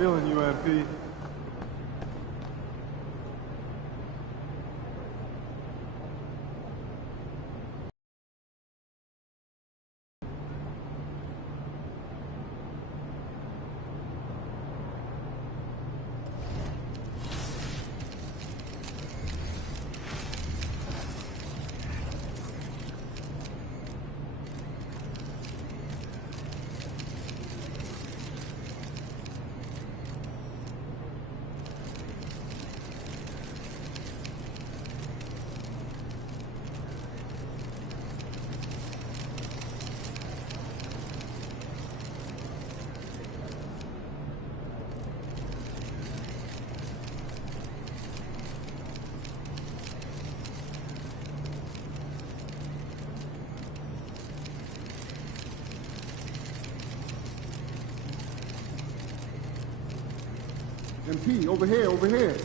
Feeling you, MP. MP, over here, over here.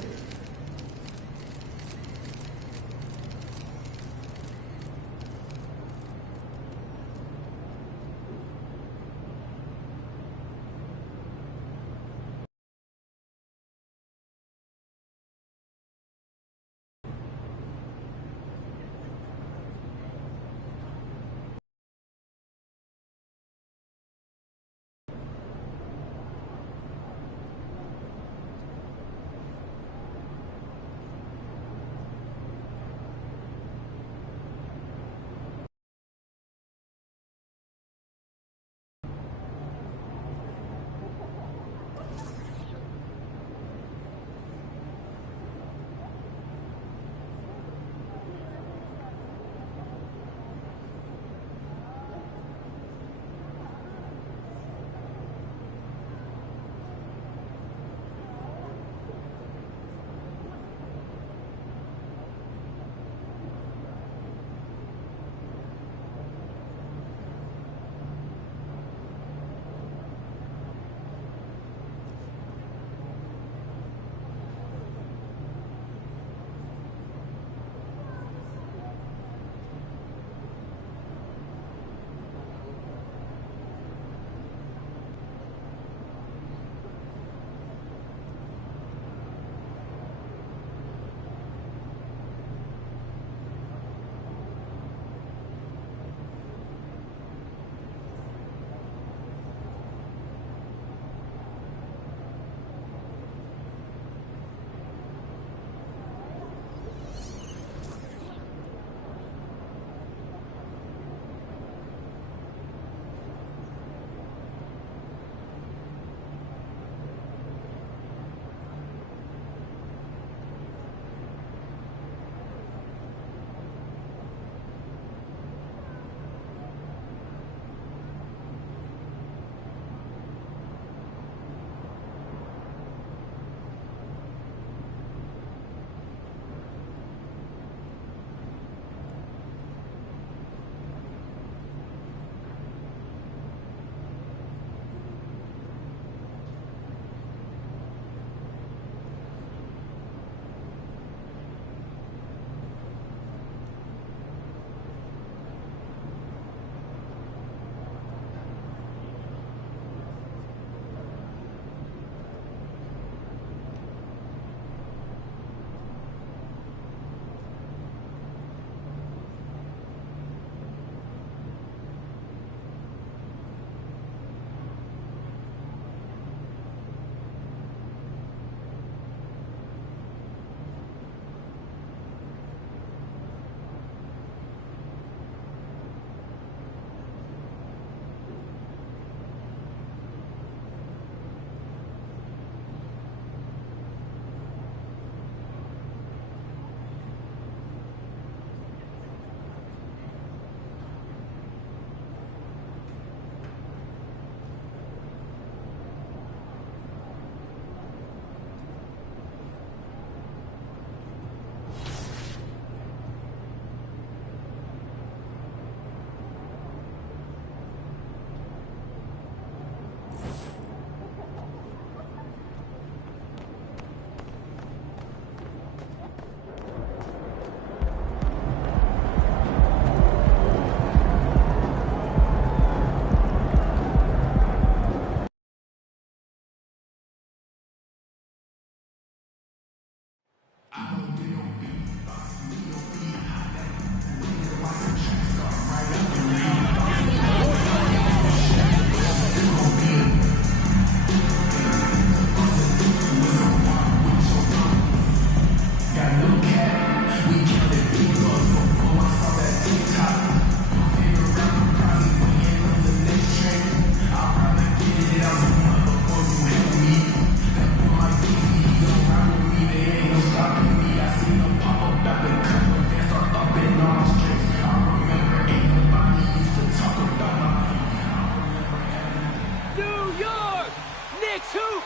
Shoots hoops!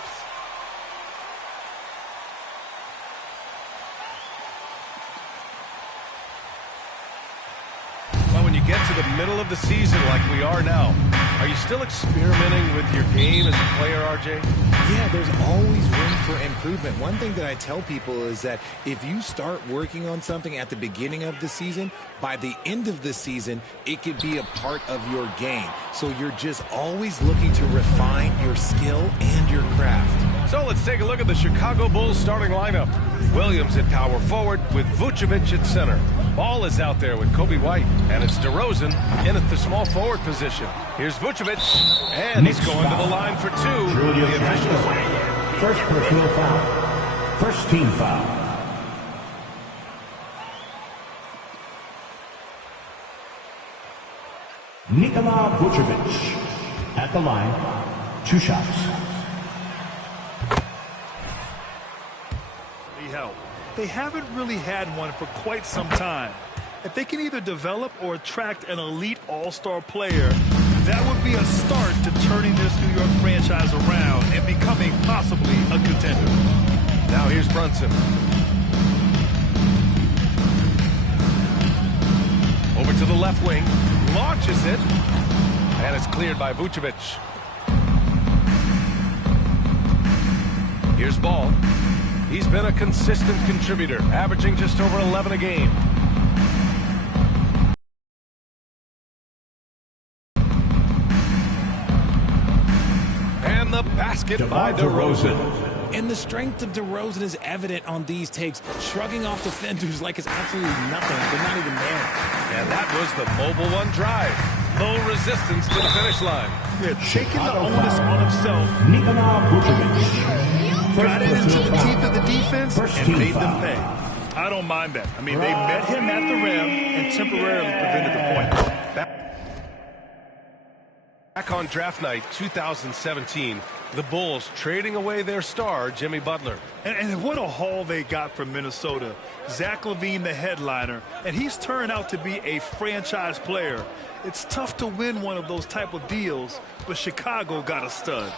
Well, when you get to the middle of the season like we are now, are you still experimenting with your game as a player, RJ? Yeah, there's always room for improvement. One thing that I tell people is that if you start working on something at the beginning of the season, by the end of the season, it could be a part of your game. So you're just always looking to refine your skill and your craft. So let's take a look at the Chicago Bulls starting lineup. Williams at power forward with Vucevic at center. Ball is out there with Kobe White, and it's DeRozan in at the small forward position. Here's Vucevic, and he's going to the line for two. The officials. First personal foul. First team foul. Nikola Vucevic at the line. 2 shots. Help. They haven't really had one for quite some time. If they can either develop or attract an elite all-star player, that would be a start to turning this New York franchise around and becoming possibly a contender. Now here's Brunson. Over to the left wing. Launches it. And it's cleared by Vucevic. Here's Ball. He's been a consistent contributor, averaging just over 11 a game. And the basket by DeRozan. And the strength of DeRozan is evident on these takes, shrugging off defenders like it's absolutely nothing. They're not even there. And that was the mobile one drive. Low resistance to the finish line. Yeah, taking the onus on himself. Nikola Vucevic. Got it into the teeth of the defense and made them pay. I don't mind that. I mean, they met him at the rim and temporarily prevented the point. Back on draft night 2017, the Bulls trading away their star, Jimmy Butler. And what a haul they got from Minnesota. Zach LaVine, the headliner, and he's turned out to be a franchise player. It's tough to win one of those type of deals, but Chicago got a stud.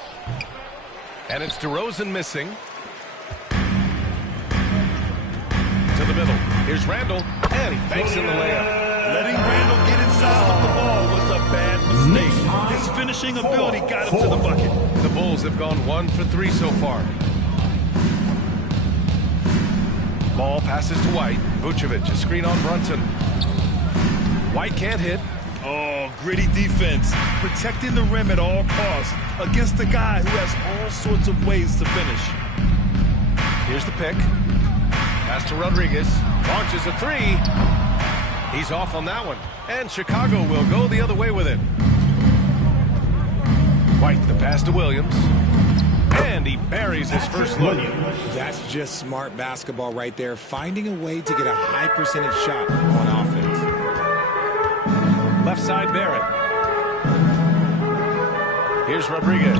And it's DeRozan missing. To the middle. Here's Randall, and he banks in the layup. Letting Randall get inside of the ball was a bad mistake. His finishing ability got him to the bucket. The Bulls have gone 1 for 3 so far. Ball passes to White. Vucevic, a screen on Brunson. White can't hit. Oh, gritty defense. Protecting the rim at all costs against a guy who has all sorts of ways to finish. Here's the pick. Pass to Rodriguez. Launches a 3. He's off on that one. And Chicago will go the other way with it. White, the pass to Williams. And he buries his first look. That's just smart basketball right there, finding a way to get a high percentage shot on offense. Left side, Barrett. Here's Rodriguez.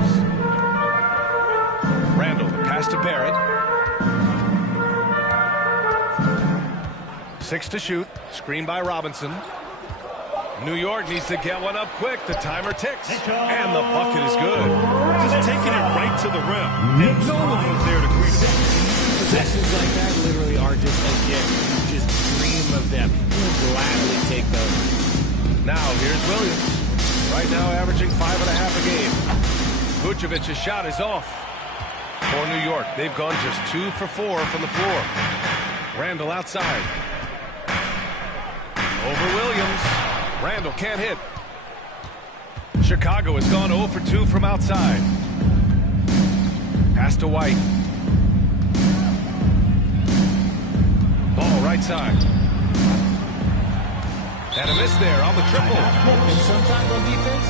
Randall, the pass to Barrett. 6 to shoot. Screen by Robinson. New York needs to get one up quick. The timer ticks. And the bucket is good. Just taking it right to the rim. And no one was there to greet him. Possessions like that literally are just a gift. You just dream of them. You'll gladly take those. Now here's Williams. Right now averaging 5.5 a game. Vucevic's shot is off. For New York, they've gone just 2 for 4 from the floor. Randall outside. Over Williams. Randall can't hit. Chicago has gone 0 for 2 from outside. Pass to White. Ball right side. And a miss there on the triple. And sometimes on defense,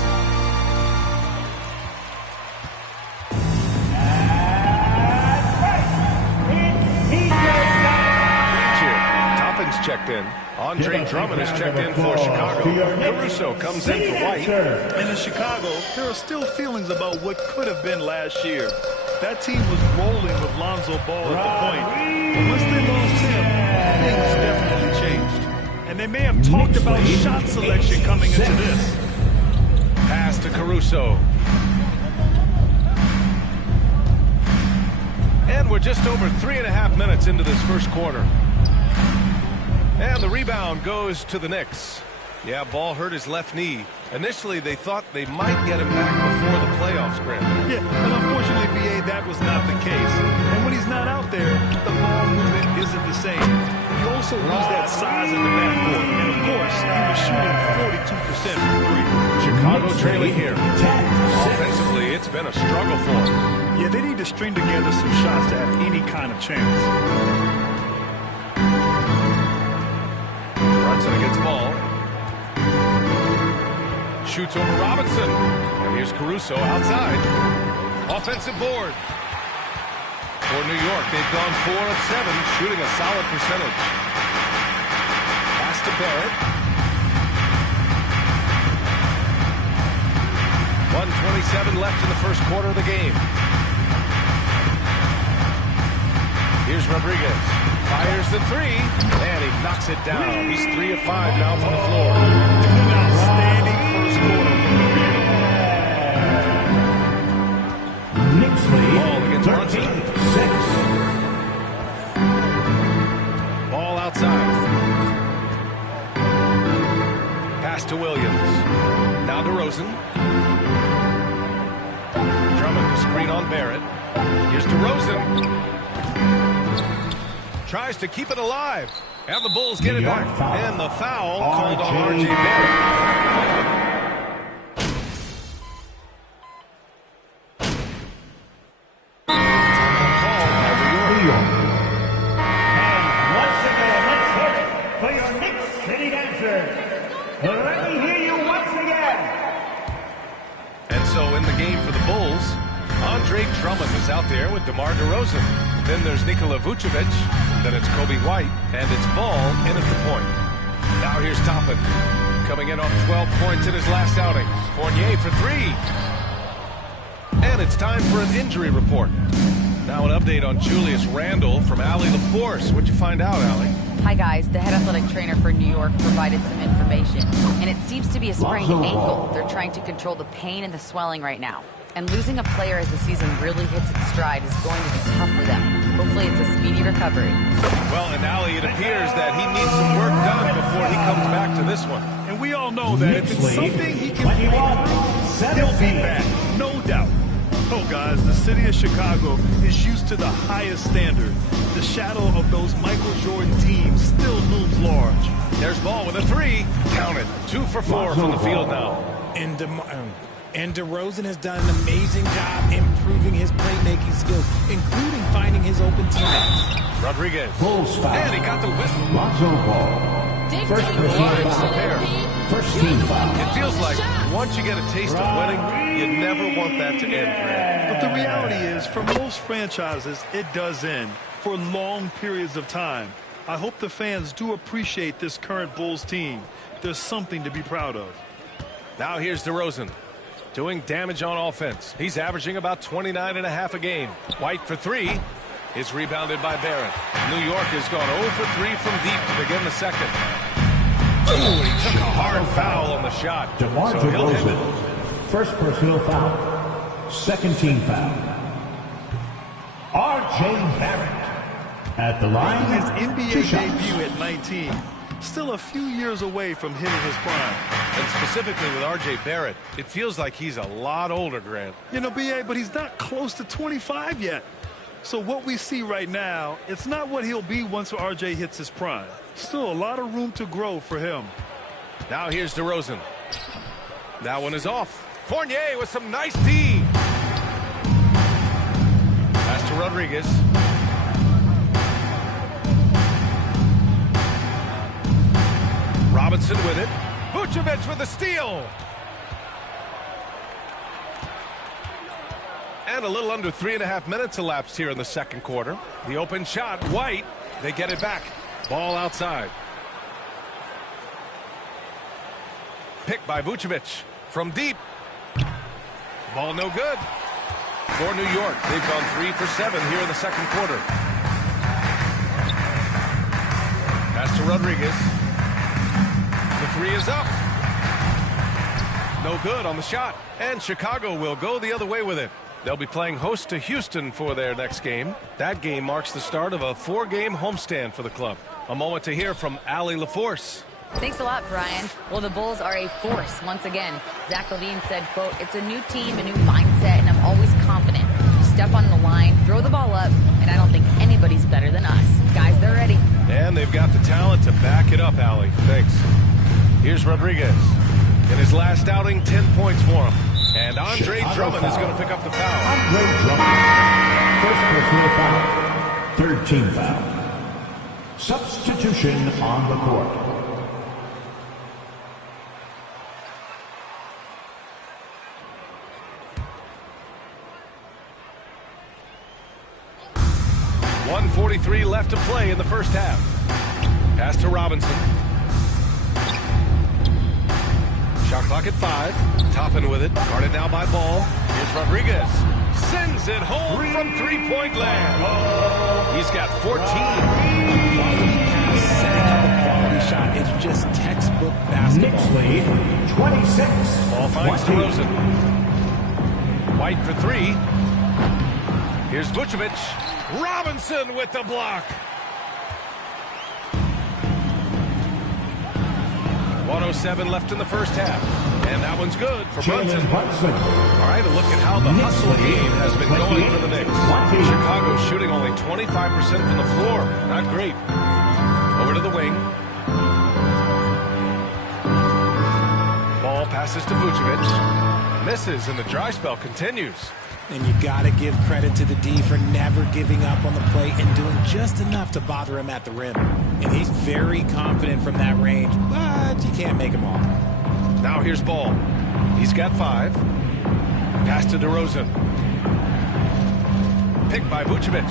Toppin's checked in. Andre Drummond is checked in for Chicago. Caruso comes in for White. And in Chicago, there are still feelings about what could have been last year. That team was rolling with Lonzo Ball at the point. But once they lost him, things definitely changed. And they may have talked about shot selection coming into this. Pass to Caruso. we're just over 3.5 minutes into this first quarter. And the rebound goes to the Knicks. Yeah, ball hurt his left knee. Initially, they thought they might get him back before the playoffs, Grant. Yeah, and unfortunately, B.A., that was not the case. And when he's not out there, the ball movement isn't the same. You also lose that size in the backcourt. And, of course, he was shooting 42% from three. Chicago trailing here. Offensively, it's been a struggle for them. Yeah, they need to string together some shots to have any kind of chance. Brunson against ball. Shoots over Robinson. And here's Caruso outside. Offensive board. For New York, they've gone 4 of 7, shooting a solid percentage. Pass to Barrett. 1:27 left in the first quarter of the game. Here's Rodriguez. Fires the three. And he knocks it down. He's 3 of 5 now from the floor. An outstanding first quarter from the field. Knicks lead. Ball against Brunson. 13-6. Ball outside. Pass to Williams. Now DeRozan. Drummond to screen on Barrett. Here's DeRozan. Tries to keep it alive. And the Bulls get it back. And the foul called on R.J. Barrett. Andre Drummond is out there with DeMar DeRozan. Then there's Nikola Vucevic. Then it's Coby White. And it's Ball in at the point. Now here's Toppin. Coming in off 12 points in his last outing. Fournier for 3. And it's time for an injury report. Now an update on Julius Randle from Allie LaForce. What'd you find out, Allie? Hi, guys. The head athletic trainer for New York provided some information. And it seems to be a sprained ankle. They're trying to control the pain and the swelling right now. And losing a player as the season really hits its stride is going to be tough for them. Hopefully it's a speedy recovery. Well, and Allie, it appears that he needs some work done before he comes back to this one. And we all know that if it's something he can play through, he'll be back. No doubt. Oh, guys, the city of Chicago is used to the highest standard. The shadow of those Michael Jordan teams still looms large. There's Ball with a 3. Count it. 2 for 4 from the field now. And DeRozan has done an amazing job improving his playmaking skills, including finding his open teammates. Rodriguez. Bulls foul. And he got the whistle. Lonzo Ball. First personal foul. First team foul. It feels like once you get a taste of winning, you never want that to end, Grant. But the reality is, for most franchises, it does end for long periods of time. I hope the fans do appreciate this current Bulls team. There's something to be proud of. Now here's DeRozan. Doing damage on offense. He's averaging about 29.5 a game. White for 3 is rebounded by Barrett. New York has gone 0 for 3 from deep to begin the second. Ooh, he took a hard foul on the shot. DeMar DeRozan. First personal foul. Second team foul. R.J. Barrett. At the line, His NBA shots. debut at 19. Still a few years away from hitting his prime. And specifically with R.J. Barrett, it feels like he's a lot older, Grant. You know, B.A., but he's not close to 25 yet. So what we see right now, it's not what he'll be once R.J. hits his prime. Still a lot of room to grow for him. Now here's DeRozan. That one is off. Fournier with some nice D. Pass to Rodriguez. Robinson with it. Vucevic with a steal. And a little under 3.5 minutes elapsed here in the second quarter. The open shot, White. They get it back. Ball outside. Picked by Vucevic from deep. Ball no good. For New York, they've gone 3 for 7 here in the second quarter. Pass to Rodriguez. The 3 is up. No good on the shot. And Chicago will go the other way with it. They'll be playing host to Houston for their next game. That game marks the start of a 4-game homestand for the club. A moment to hear from Allie LaForce. Thanks a lot, Brian. Well, the Bulls are a force once again. Zach LaVine said, quote, "It's a new team, a new mindset, and I'm always confident. You step on the line, throw the ball up, and I don't think anybody's better than us. Guys, they're ready." And they've got the talent to back it up, Allie. Thanks. Here's Rodriguez. In his last outing, 10 points for him. And Andre Drummond is going to pick up the foul. Andre Drummond. First personal foul. Third team foul. Substitution on the court. .143 left to play in the first half. Pass to Robinson. Shot clock at 5. Toppin with it. Guarded now by Ball. Here's Rodriguez. Sends it home from three-point land. He's got 14. Quality pass, setting up a quality shot. It's just textbook basketball. Knicks lead 26. Ball finds DeRozan. White for 3. Here's Vucevic. Robinson with the block. 1:07 left in the first half. And that one's good for Brunson. All right, a look at how the hustle game has been going for the Knicks. Chicago shooting only 25% from the floor. Not great. Over to the wing. Ball passes to Vucevic. Misses, and the dry spell continues. And you got to give credit to the D for never giving up on the plate and doing just enough to bother him at the rim. And he's very confident from that range, but you can't make him all. Now here's Ball. He's got 5. Pass to DeRozan. Picked by Vucevic.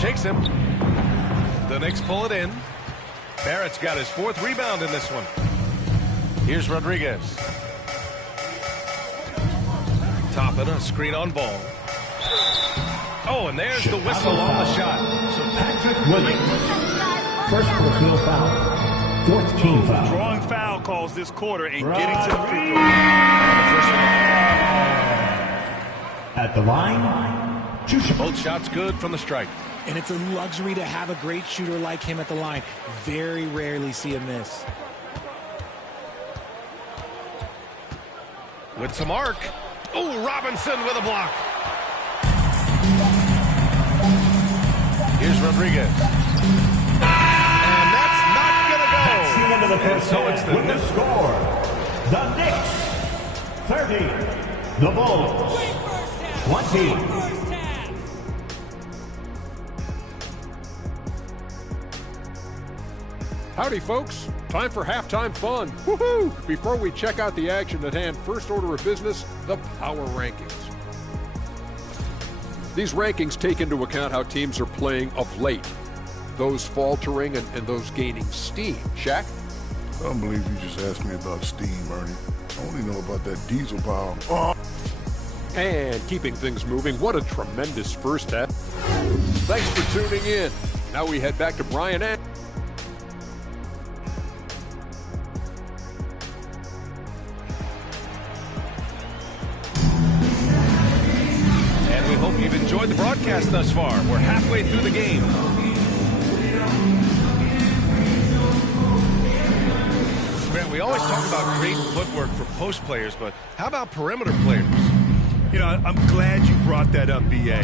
Shakes him. The Knicks pull it in. Barrett's got his 4th rebound in this one. Here's Rodriguez. Toppin, a screen on Ball. Oh, and there's the whistle on the shot. So Patrick Williams. First personal foul. 4th team foul. Drawing foul calls this quarter and getting to the free throw. At the line, two shots. Both shots good from the strike. And it's a luxury to have a great shooter like him at the line. Very rarely see him miss. With some arc. Oh, Robinson with a block. Here's Rodriguez. And that's not going to go. That's the end of the first so it's with the score. The Knicks, 30. The Bulls, 20. Howdy, folks. Time for halftime fun. Woohoo! Before we check out the action at hand, first order of business, the power rankings. These rankings take into account how teams are playing of late. Those faltering and those gaining steam. Shaq? I don't believe you just asked me about steam, Ernie. I only know about that diesel power. Oh. And keeping things moving, what a tremendous first half. Thanks for tuning in. Now we head back to Brian and we hope you've enjoyed the broadcast thus far. We're halfway through the game. Grant, we always talk about great footwork for post players, but how about perimeter players? You know, I'm glad you brought that up, B.A.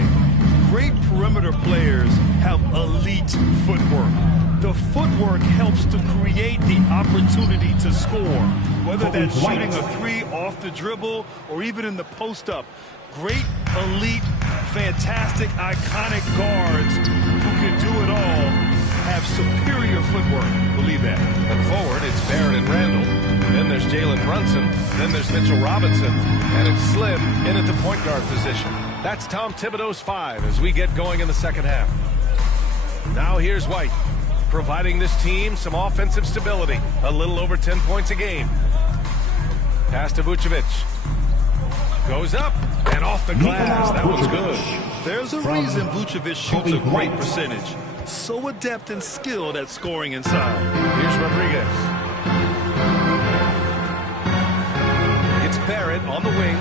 Great perimeter players have elite footwork. The footwork helps to create the opportunity to score, whether that's shooting a 3 off the dribble or even in the post-up. Great, elite, fantastic, iconic guards who can do it all have superior footwork. Believe that. And forward, it's Barrett and Randall. Then there's Jalen Brunson. Then there's Mitchell Robinson. And it's Slim in at the point guard position. That's Tom Thibodeau's 5 as we get going in the second half. Now here's White, providing this team some offensive stability. A little over 10 points a game. Pass to Vucevic. Goes up and off the glass. That was good. There's a reason Vucevic shoots a great percentage. So adept and skilled at scoring inside. Here's Rodriguez. It's Barrett on the wing.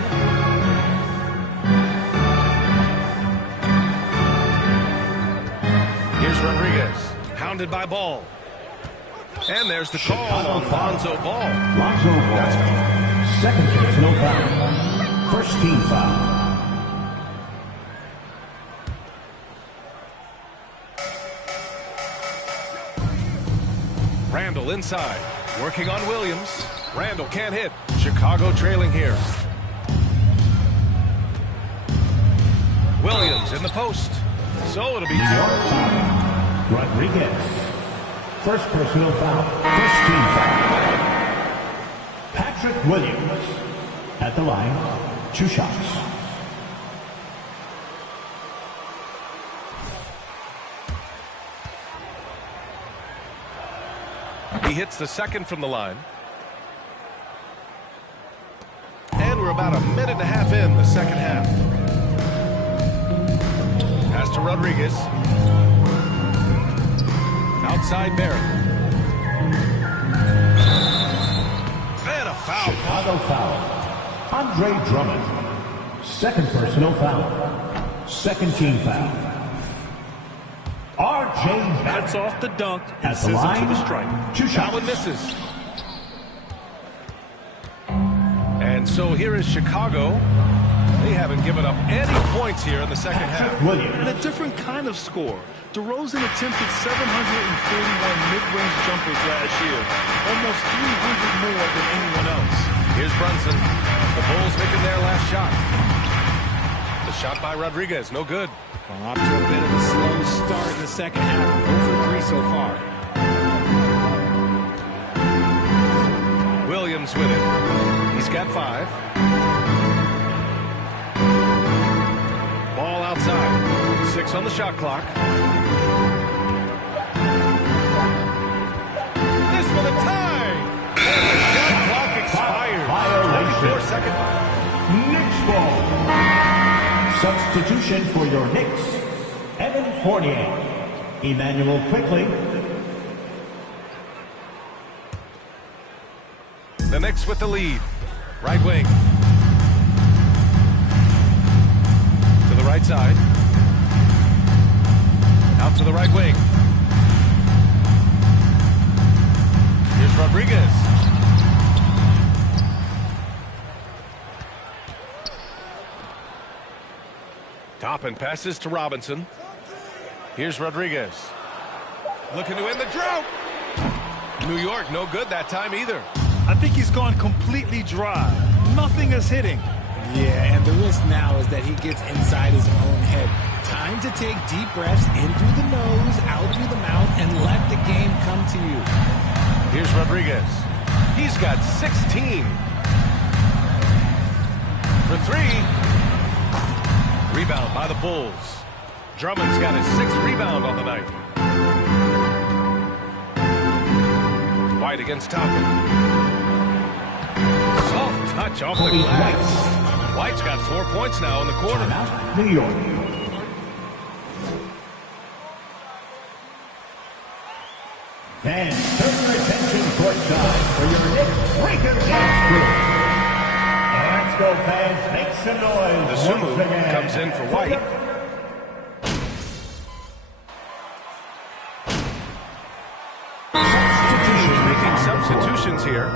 Rodriguez, hounded by Ball. And there's the call on Lonzo Ball. Lonzo Ball. Second personal foul. First team foul. Randall inside, working on Williams. Randall can't hit. Chicago trailing here. Williams in the post. So it'll be New York foul. Rodriguez. First personal foul. First team foul. Patrick Williams. At the line, 2 shots. He hits the second from the line. And we're about a minute and a half in the second half. Pass to Rodriguez. Outside Barrett. And a foul. Chicago foul. Andre Drummond. Second personal foul. Second team foul. R.J. That's off the dunk and at the scissors line, to the stripe. 2 That shots. one misses. And so here is Chicago. They haven't given up any points here in the second half. And Williams. a different kind of score. DeRozan attempted 741 mid-range jumpers last year, almost 300 more than anyone else. Here's Brunson. The Bulls making their last shot. The shot by Rodriguez, no good. Well, off to a bit of a slow start in the second half. 0 for 3 so far. Williams with it. He's got 5. Ball outside. 6 on the shot clock. This for the tie. And the shot clock expired. Violation. 24-second. Knicks ball. Substitution for your Knicks. Evan Fournier. Emmanuel Quickly. The Knicks with the lead. Right wing. To the right side. Out to the right wing. Here's Rodriguez. Toppin passes to Robinson. Here's Rodriguez. Looking to end the drought. New York, no good that time either. I think he's gone completely dry. Nothing is hitting. Yeah, and the risk now is that he gets inside his own head. Time to take deep breaths in through the nose, out through the mouth, and let the game come to you. Here's Rodriguez. He's got 16. For 3. Rebound by the Bulls. Drummond's got his 6th rebound on the night. White against Toppin. Soft touch off the glass. White's got 4 points now in the quarter. Timeout, New York. Fans, turn your attention courtside for your Knicks Breaker Dance crew. Let's go, fans. Make some noise. The Sumu once again. comes in for White. Making substitutions here.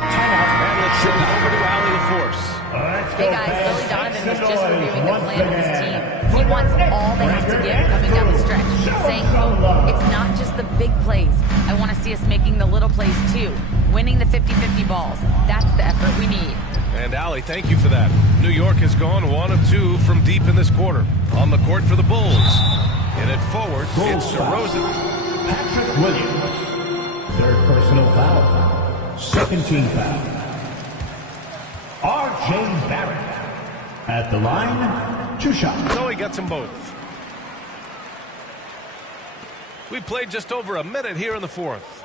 And let's send it over to Allie LaForce. Let's Hey go, guys, fans. Billy Make Donovan some was just noise reviewing the once plan of his again. team. He wants all they have to give coming down the stretch. Saying, quote, it's not just the big plays. I want to see us making the little plays too. Winning the 50-50 balls. That's the effort we need. And Allie, thank you for that. New York has gone 1 of 2 from deep in this quarter. On the court for the Bulls. In it forward, it's DeRozan. Patrick Williams. 3rd personal foul. 2nd team foul. R.J. Barrett. At the line, 2 shots. So he gets them both. We played just over a minute here in the 4th.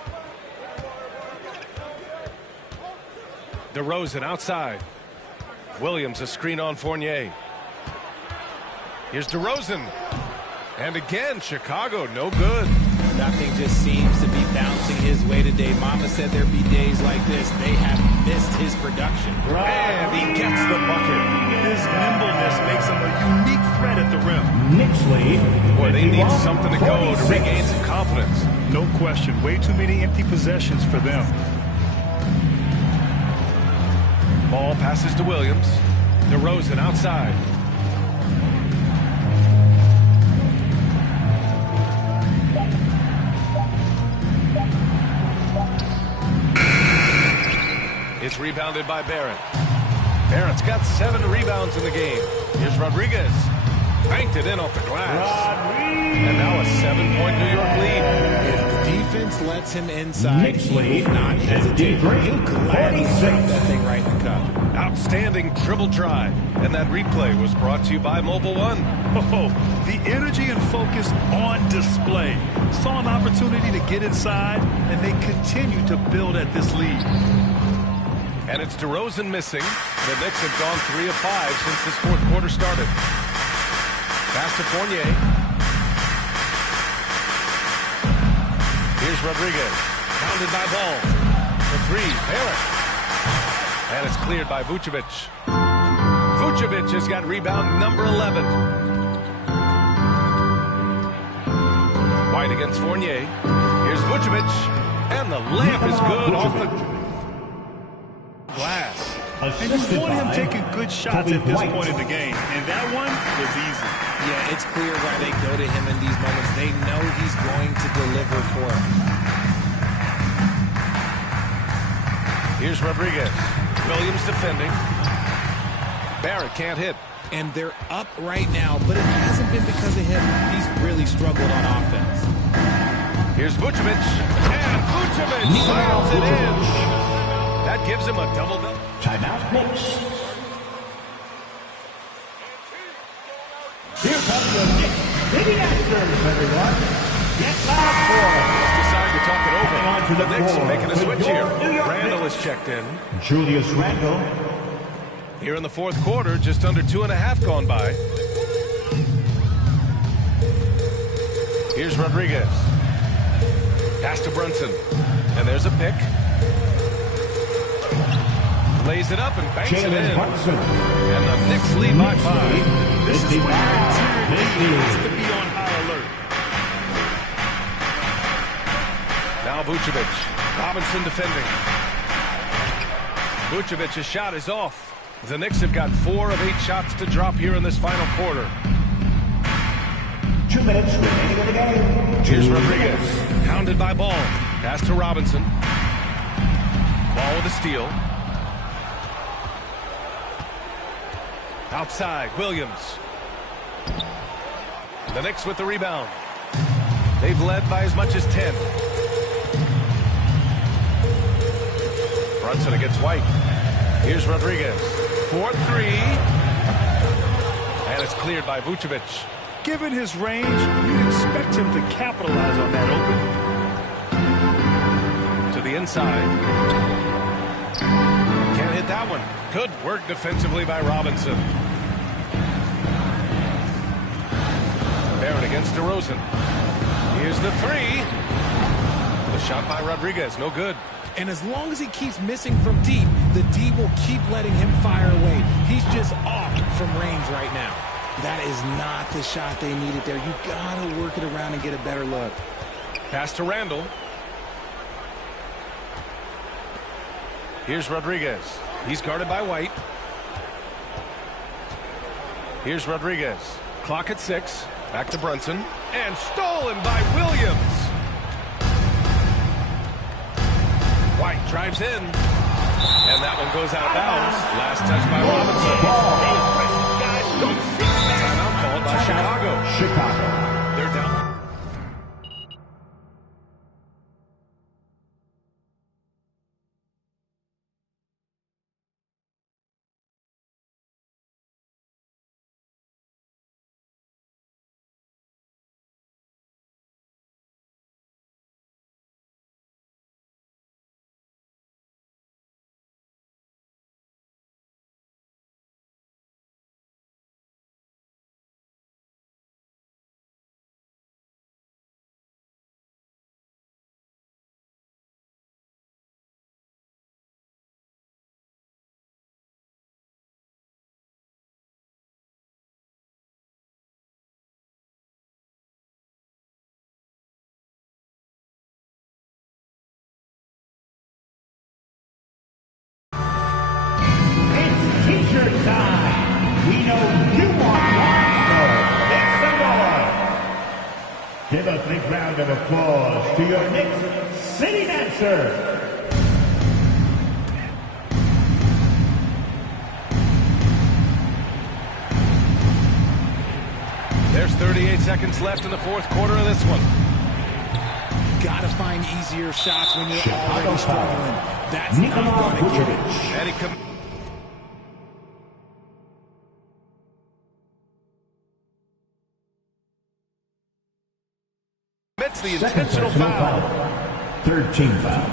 DeRozan outside. Williams a screen on Fournier. Here's DeRozan. And again, Chicago, no good. Nothing just seems to be bouncing his way today. Mama said there'd be days like this. They have missed his production. And he gets the bucket. His nimbleness makes him a unique threat threat at the rim. Nixley. Boy, they need something to go to 46. regain some confidence. No question. Way too many empty possessions for them. Ball passes to Williams. DeRozan outside. It's rebounded by Barrett. Barrett's got 7 rebounds in the game. Here's Rodriguez. Banked it in off the glass. And now a 7-point New York lead. If the defense lets him inside, Nixley. he will not hesitate. He'll gladly 46. drop that thing right in the cup. Outstanding dribble drive. And that replay was brought to you by Mobile One. Oh, the energy and focus on display. Saw an opportunity to get inside, and they continue to build at this lead. And it's DeRozan missing. The Knicks have gone 3 of 5 since this fourth quarter started. Pass to Fournier. Here's Rodriguez. Pounded by Ball. For 3, Barrett. And it's cleared by Vucevic. Vucevic has got rebound number 11. White against Fournier. Here's Vucevic. And the layup is good off the glass. And you want him taking good shots at this point in the game. And that one was easy. Yeah, it's clear why they go to him in these moments. They know he's going to deliver for them. Here's Rodriguez. Williams defending. Barrett can't hit. And they're up right now, but it hasn't been because of him. He's really struggled on offense. Here's Vucevic. And Vucevic slams it in. That gives him a double-double. Timeout Knicks. Here comes the Knicks. Big answers, everyone. Get loud for Decide to talk it over. On to the The Knicks floor. making a With switch your here. New York Randall Knicks. is checked in. Julius Randle. Here in the fourth quarter, just under 2.5 gone by. Here's Rodriguez. Pass to Brunson. And there's a pick. Lays it up and banks it in. Jalen Brunson. And the Knicks lead by 5. This is when your interior defense has to be on high alert. Now Vucevic. Robinson defending. Vucevic's shot is off. The Knicks have got 4 of 8 shots to drop here in this final quarter. 2 minutes remaining in the game. Here's Rodriguez. Hounded by Ball. Pass to Robinson. Ball with a steal. Outside, Williams. The Knicks with the rebound. They've led by as much as 10. Brunson against White. Here's Rodriguez. 4-3. And it's cleared by Vucevic. Given his range, you'd expect him to capitalize on that open. To the inside. Can't hit that one. Good work defensively by Robinson. Barrett against DeRozan. Here's the 3. The shot by Rodriguez, no good. And as long as he keeps missing from deep, the D will keep letting him fire away. He's just off from range right now. That is not the shot they needed there. You gotta work it around and get a better look. Pass to Randall. Here's Rodriguez. He's guarded by White. Here's Rodriguez. Clock at 6. Back to Brunson. And stolen by Williams. White drives in. And that one goes out of bounds. Last touch by Robinson. Timeout called by Chicago. Chicago. Give a big round of applause to your Knicks City Dancer. There's 38 seconds left in the fourth quarter of this one. Gotta find easier shots when you're already struggling. That's not going to get it. And he commits the intentional foul. Third team foul.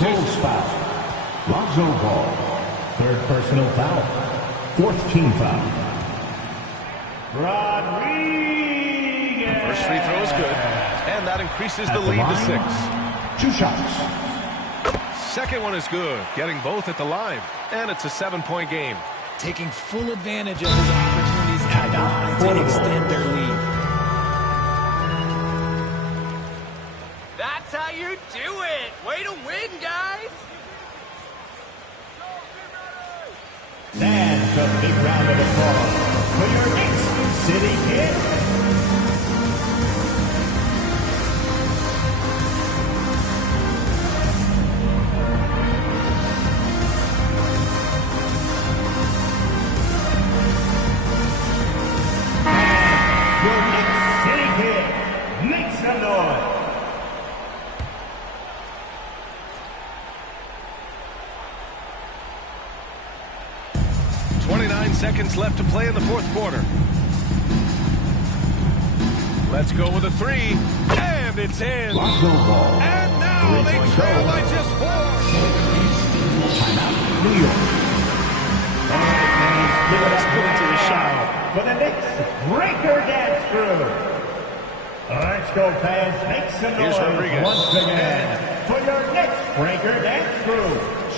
Bulls foul. Lonzo Ball. Third personal foul. Fourth team foul. Rodriguez. First free throw is good, and that increases the lead to 6. 2 shots. Second one is good, getting both at the line, and it's a 7-point game. Taking full advantage of his opportunities at the line to extend their lead. That's how you do it. Way to win, guys. That's a big round of applause for your Knicks City Kid. Your Knicks City Kid, make some noise. Seconds left to play in the fourth quarter. Let's go with a 3, and it's in. And now they trail by just 4. Timeout, New York. And give it up to the shot for the Knicks Breaker Dance Crew. Let's go, fans. Make some noise once again for your Knicks Breaker Dance Crew.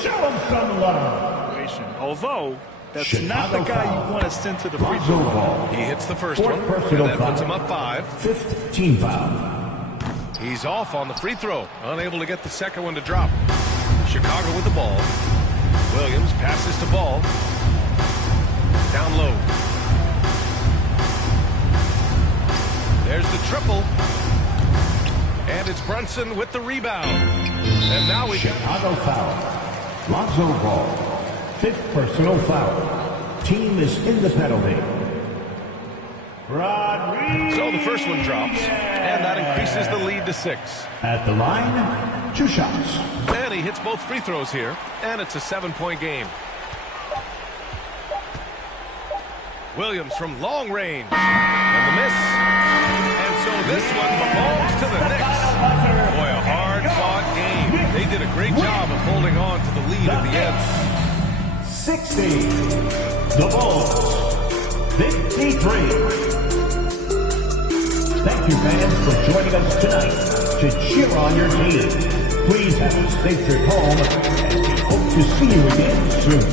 Show them some love. Although that's Chicago not the guy foul. you want to send to the free throw line. He hits the first Fourth one, and personal that foul. puts him up 5. Fifth team foul. He's off on the free throw, unable to get the second one to drop. Chicago with the ball. Williams passes to Ball. Down low. There's the triple. And it's Brunson with the rebound. And now we got Chicago foul. Lonzo Ball. Fifth personal foul. Team is in the penalty. Rodriguez. So the first one drops, and that increases the lead to 6. At the line, 2 shots. And he hits both free throws here, and it's a 7-point game. Williams from long range, and the miss. And so this one belongs to the Knicks. Boy, a hard-fought game. They did a great job of holding on to the lead at the end. 60. The Bulls. 53. Thank you, fans, for joining us tonight to cheer on your team. Please have a safe trip home, and we hope to see you again soon.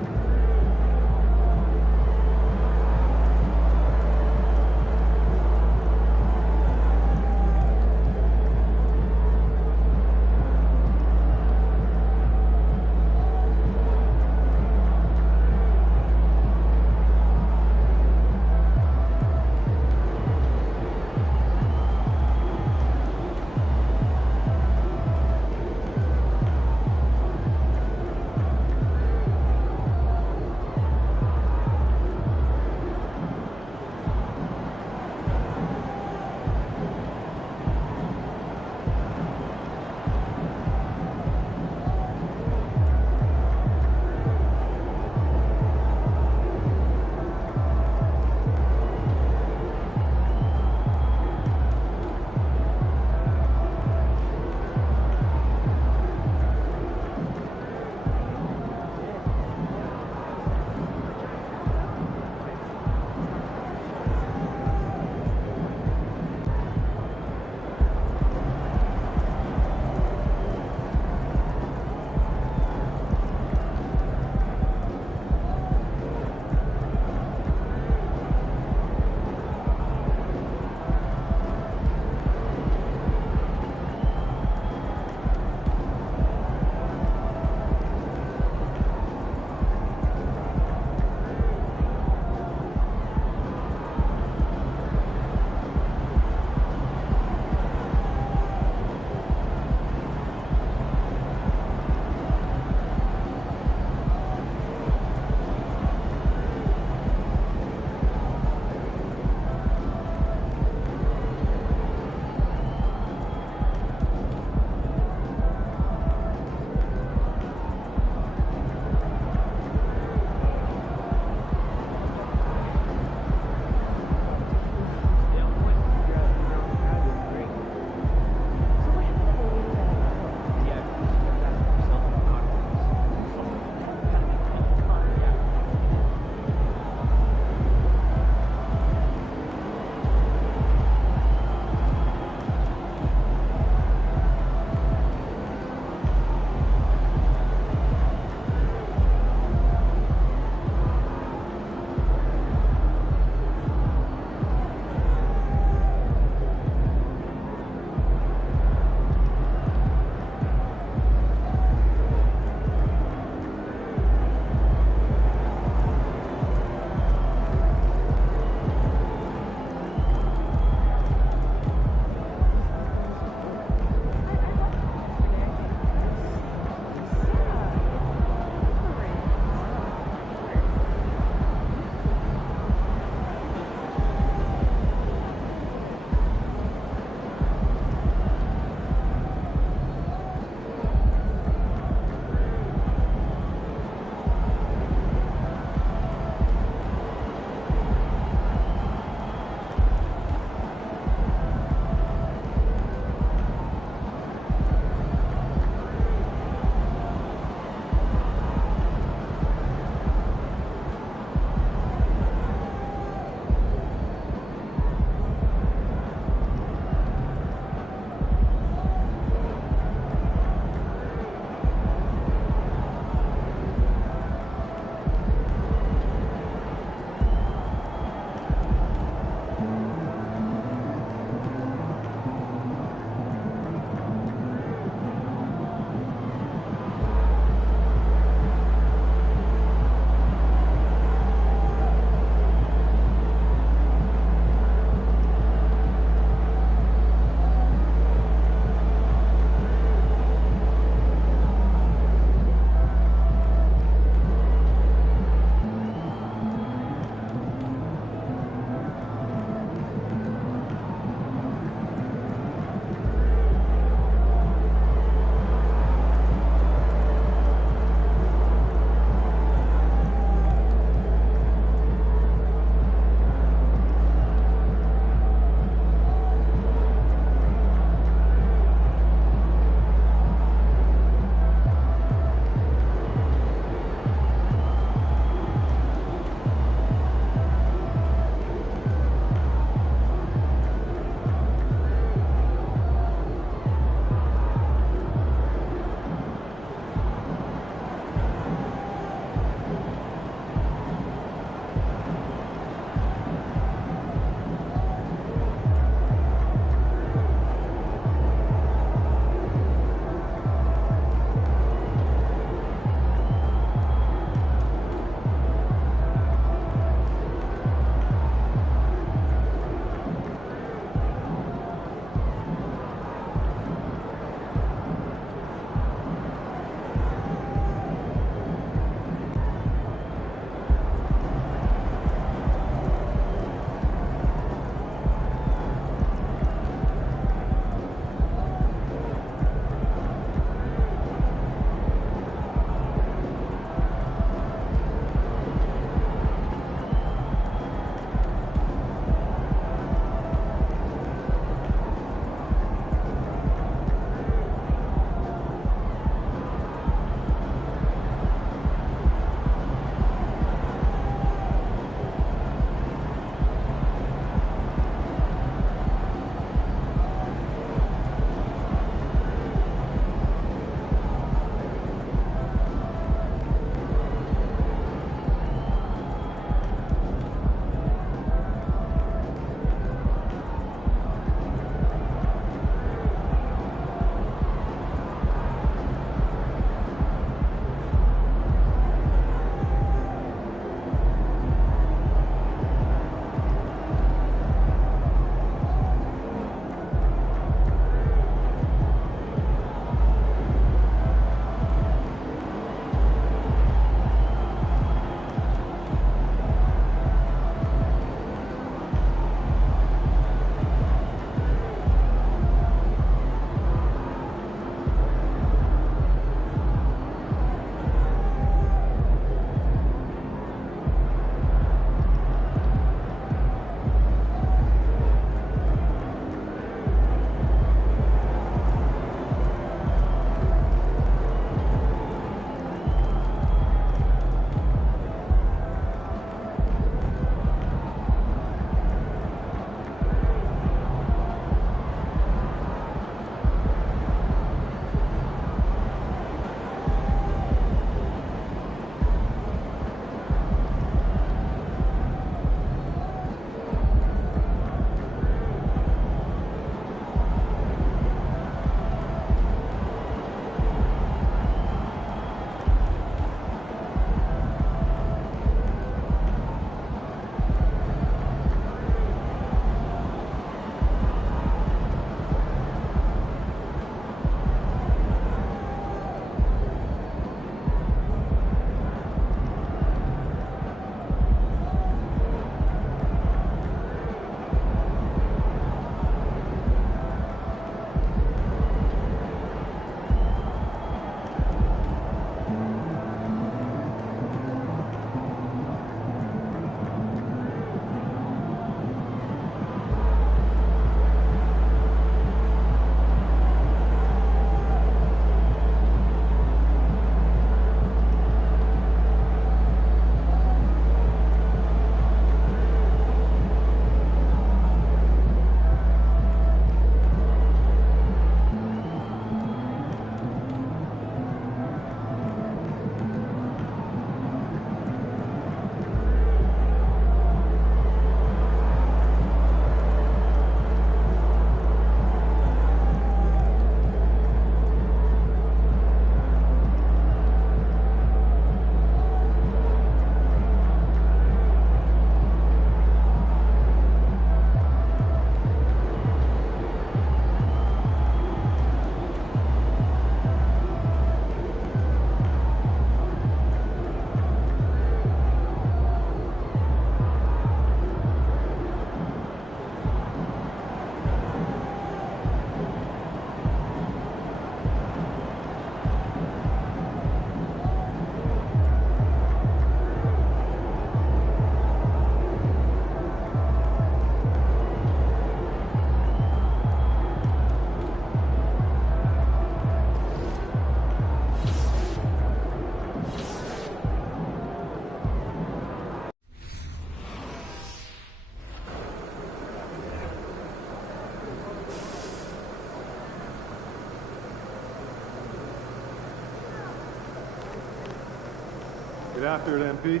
Get after it, MP.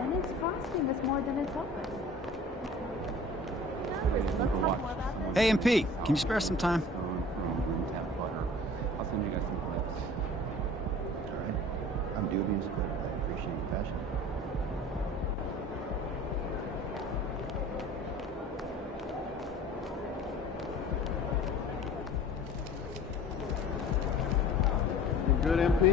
And it's costing us more than it's helping. Hey, MP, can you spare some time? I'll send you guys some clips. All right. I'm dubious, but I appreciate your passion. You good, MP?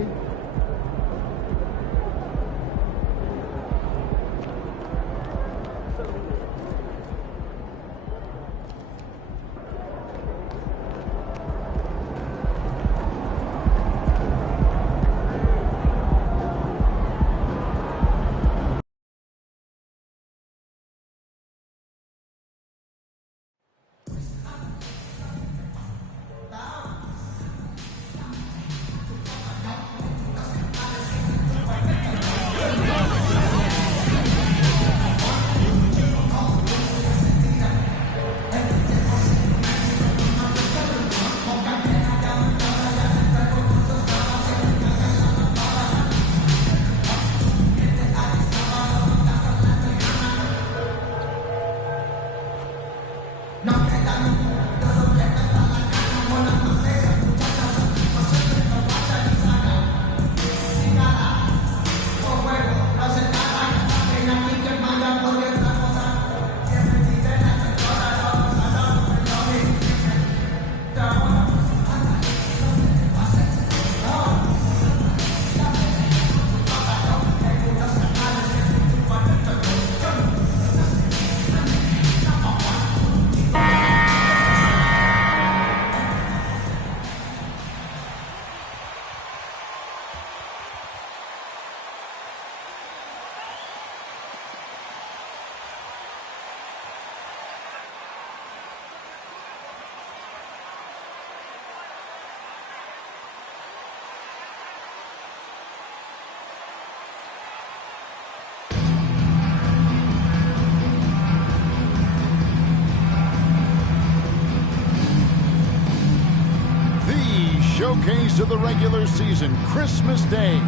Showcase of the regular season, Christmas Day.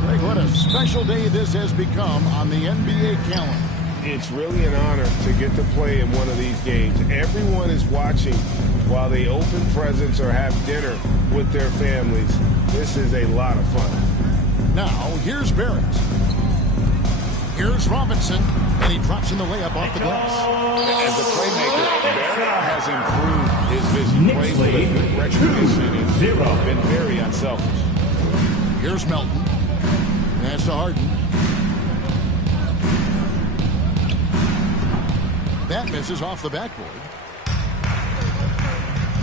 Greg, what a special day this has become on the NBA calendar. It's really an honor to get to play in one of these games. Everyone is watching while they open presents or have dinner with their families. This is a lot of fun. Now, here's Barrett. Here's Robinson, and he drops in the layup off the glass. As a playmaker, Barrett has improved his vision. Plays with a good recognition and been very unselfish. Here's Melton. Pass to Harden. That misses off the backboard.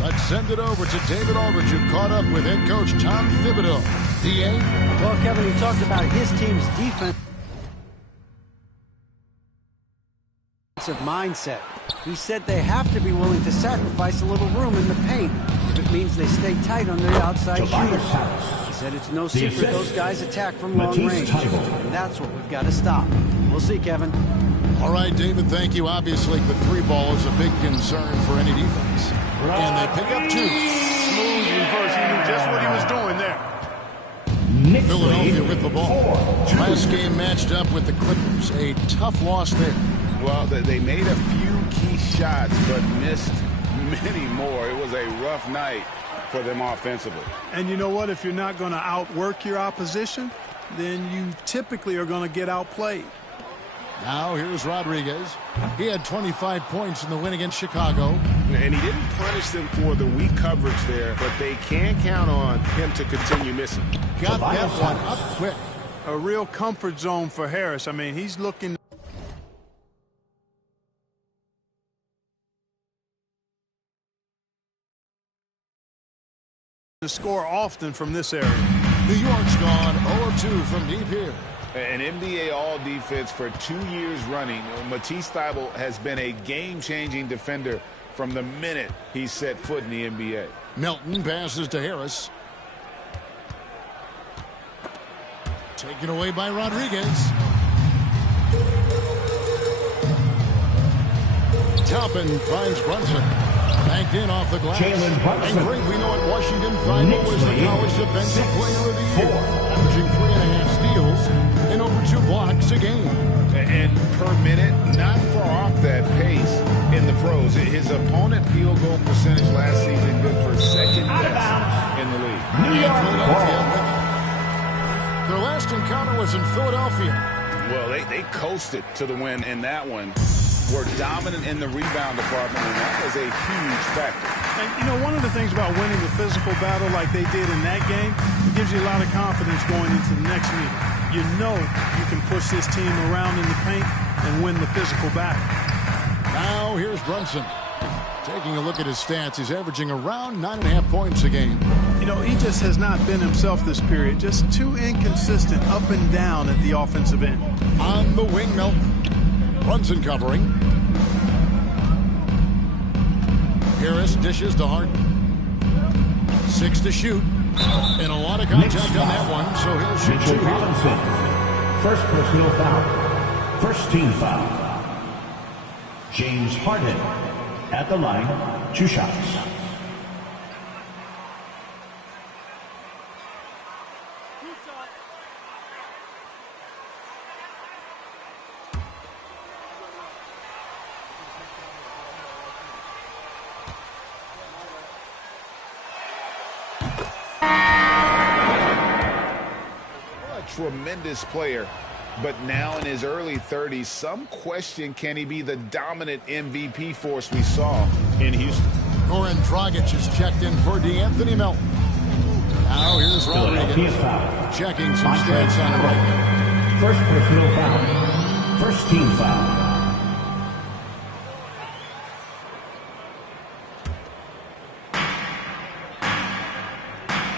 Let's send it over to David Aldridge, who caught up with head coach Tom Thibodeau. D.A.? Well, Kevin, he talked about his team's defense. Mindset. He said they have to be willing to sacrifice a little room in the paint if it means they stay tight on their outside shooters. He said it's no secret those guys attack from long range, and that's what we've got to stop. We'll see, Kevin. All right, David, thank you. Obviously, the three ball is a big concern for any defense. And they pick up two. Smooth reverse. He knew just what he was doing there. Philadelphia with the ball. Last game matched up with the Clippers. A tough loss there. Well, they made a few key shots, but missed many more. It was a rough night for them offensively. And you know what? If you're not going to outwork your opposition, then you typically are going to get outplayed. Now here's Rodriguez. He had 25 points in the win against Chicago. And he didn't punish them for the weak coverage there, but they can count on him to continue missing. Got that one up quick. A real comfort zone for Harris. I mean, he's looking to score often from this area. New York's gone 0-2 from deep here. An NBA All-Defense for 2 years running. Matisse Thybulle has been a game-changing defender from the minute he set foot in the NBA. Melton passes to Harris. Taken away by Rodriguez. Toppin finds Brunson. Banked in off the glass. And Greg, we know at Washington, Thybulle was the college defensive player of the year, averaging 3.5 steals and over 2 blocks a game. And per minute, not far off that pace in the pros. His opponent field goal percentage last season good for second best in the league. New York Philadelphia. Their last encounter was in Philadelphia. Well, they coasted to the win in that one. Were dominant in the rebound department, and that was a huge factor. And, you know, one of the things about winning the physical battle like they did in that game, it gives you a lot of confidence going into the next meeting. You know you can push this team around in the paint and win the physical battle. Now here's Brunson. Taking a look at his stats, he's averaging around 9.5 points a game. You know, he just has not been himself this period. Just too inconsistent up and down at the offensive end. On the wing, Melton. Brunson covering. Harris dishes to Harden. 6 to shoot. And a lot of contact on that one, so he'll shoot Mitchell 2 Robinson. First personal foul. First team foul. James Harden at the line, 2 shots. Tremendous player, but now in his early 30s, some question, can he be the dominant MVP force we saw in Houston? Goran Dragic is checked in for DeAnthony Melton. Now here's Rodriguez checking some stats on the right. First personal foul. First team foul.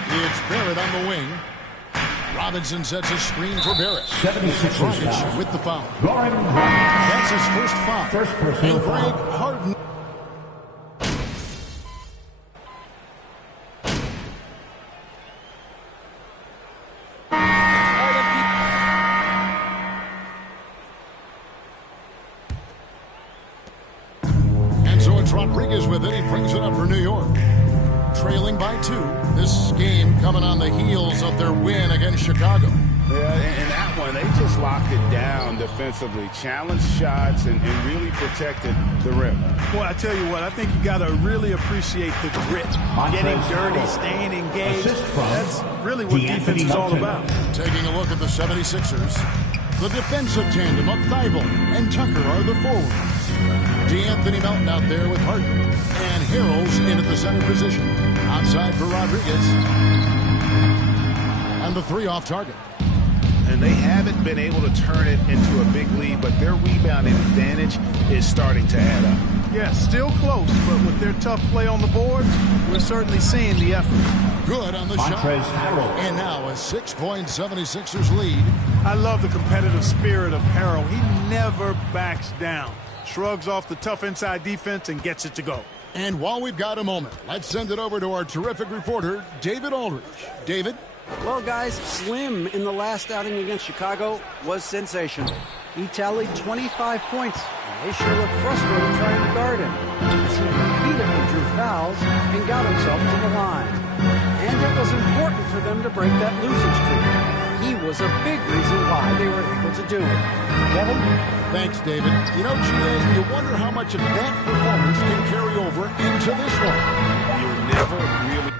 It's Barrett on the wing. Robinson sets a screen for Barrett. 76ers with the foul. Goran That's his first foul. First personal and Greg foul. Harden. And so it's Rodriguez with it. He brings it up for New York. Trailing by 2. This game coming on the heels of their win against Chicago. Yeah, and that one, they just locked it down defensively, challenged shots, and really protected the rim. Boy, I tell you what, I think you got to really appreciate the grit. Getting dirty, staying engaged. That's really what defense is all about. Taking a look at the 76ers. The defensive tandem of Thybulle and Tucker are the forwards. DeAnthony Melton out there with Harden. And Harrell's in at the center position. Outside for Rodriguez. And the 3 off target. And they haven't been able to turn it into a big lead, but their rebounding advantage is starting to add up. Yeah, still close, but with their tough play on the boards, we're certainly seeing the effort. Good on the shot. And now a 6-point 76ers lead. I love the competitive spirit of Harrell. He never backs down. Shrugs off the tough inside defense and gets it to go. And while we've got a moment, let's send it over to our terrific reporter, David Aldridge. David? Well, guys, Slim in the last outing against Chicago was sensational. He tallied 25 points. They sure looked frustrated trying to guard him, as he repeatedly drew fouls and got himself to the line. And it was important for them to break that losing streak. He was a big reason why they were able to do it. Kevin? Thanks, David. You know, GA, you wonder how much of that performance can carry over into this one. You'll never really...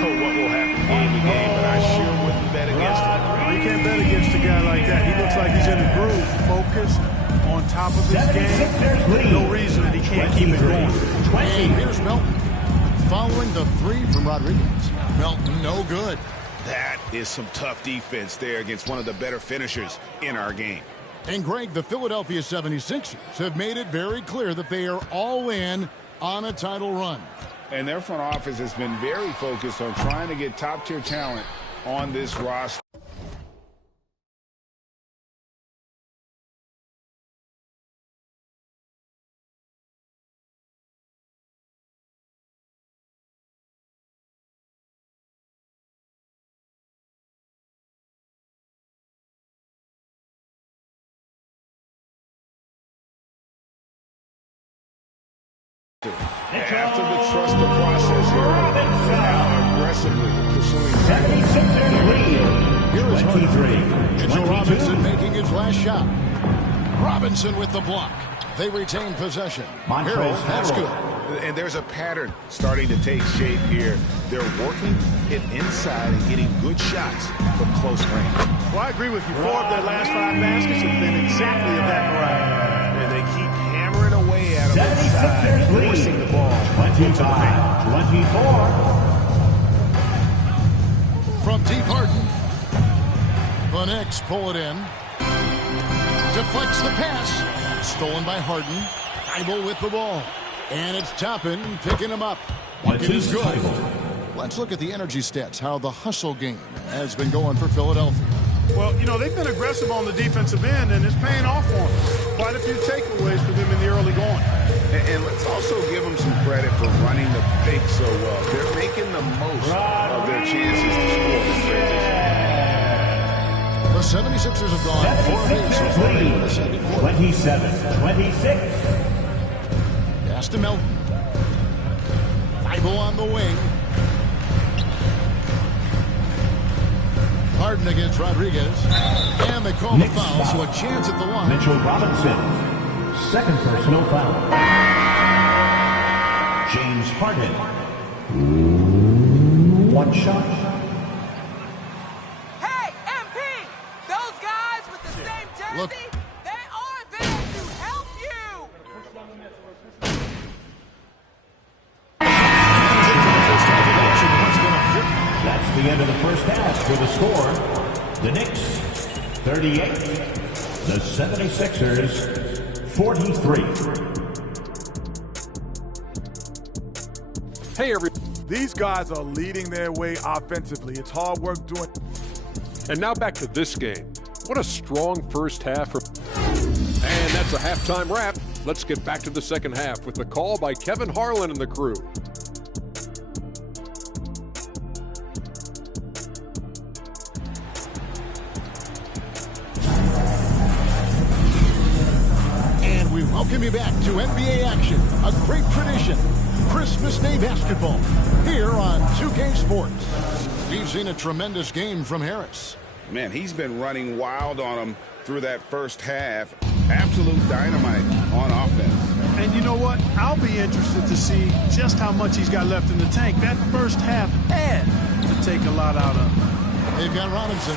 What will happen game to game, but I sure wouldn't bet against him. You can't bet against a guy like that. He looks like he's in a groove, focused, on top of his game. There's no reason that he can't keep it going. And here's Melton. Following the 3 from Rodriguez. Melton, no good. That is some tough defense there against one of the better finishers in our game. And Greg, the Philadelphia 76ers have made it very clear that they are all in on a title run. And their front office has been very focused on trying to get top-tier talent on this roster. After the trust the process here, they're now aggressively pursuing 76ers lead. Here is 23. Mitchell Robinson making his last shot. Robinson with the block. They retain possession. Harrell, that's good. And there's a pattern starting to take shape here. They're working it inside and getting good shots from close range. Well, I agree with you. 4 of their last 5 baskets have been exactly of that variety. And they keep hammering away at them 76ers inside, lead. forcing the ball. 25-24. From deep Harden. The Knicks pull it in. Deflects the pass. Stolen by Harden. Thibault with the ball. And it's Toppin picking him up. Bucket is good. Let's look at the energy stats, how the hustle game has been going for Philadelphia. Well, you know, they've been aggressive on the defensive end, and it's paying off for them. Quite a few takeaways for them in the early going. And let's also give them some credit for running the pick so well. They're making the most of their chances to score in transition. The 76ers have gone 4 of 8 so far in the second quarter. 27-26. Pass to Melton. Thibault on the wing. Harden against Rodriguez. And they call the foul, so a chance at the line. Mitchell Robinson. Second personal foul. James Harden. 1 shot. Hey, MP! Those guys with the same jersey, Look. they are there to help you! That's the end of the first half for the score. The Knicks, 38. The 76ers, 43. Hey, everybody. These guys are leading their way offensively. It's hard work doing. And now back to this game. What a strong first half. And that's a halftime wrap. Let's get back to the second half with the call by Kevin Harlan and the crew. And we welcome you back to NBA action, a great tradition. Christmas Day basketball here on 2K Sports. We've seen a tremendous game from Harris. Man, he's been running wild on them through that first half. Absolute dynamite on offense. And you know what? I'll be interested to see just how much he's got left in the tank. That first half had to take a lot out of him. They've got Robinson.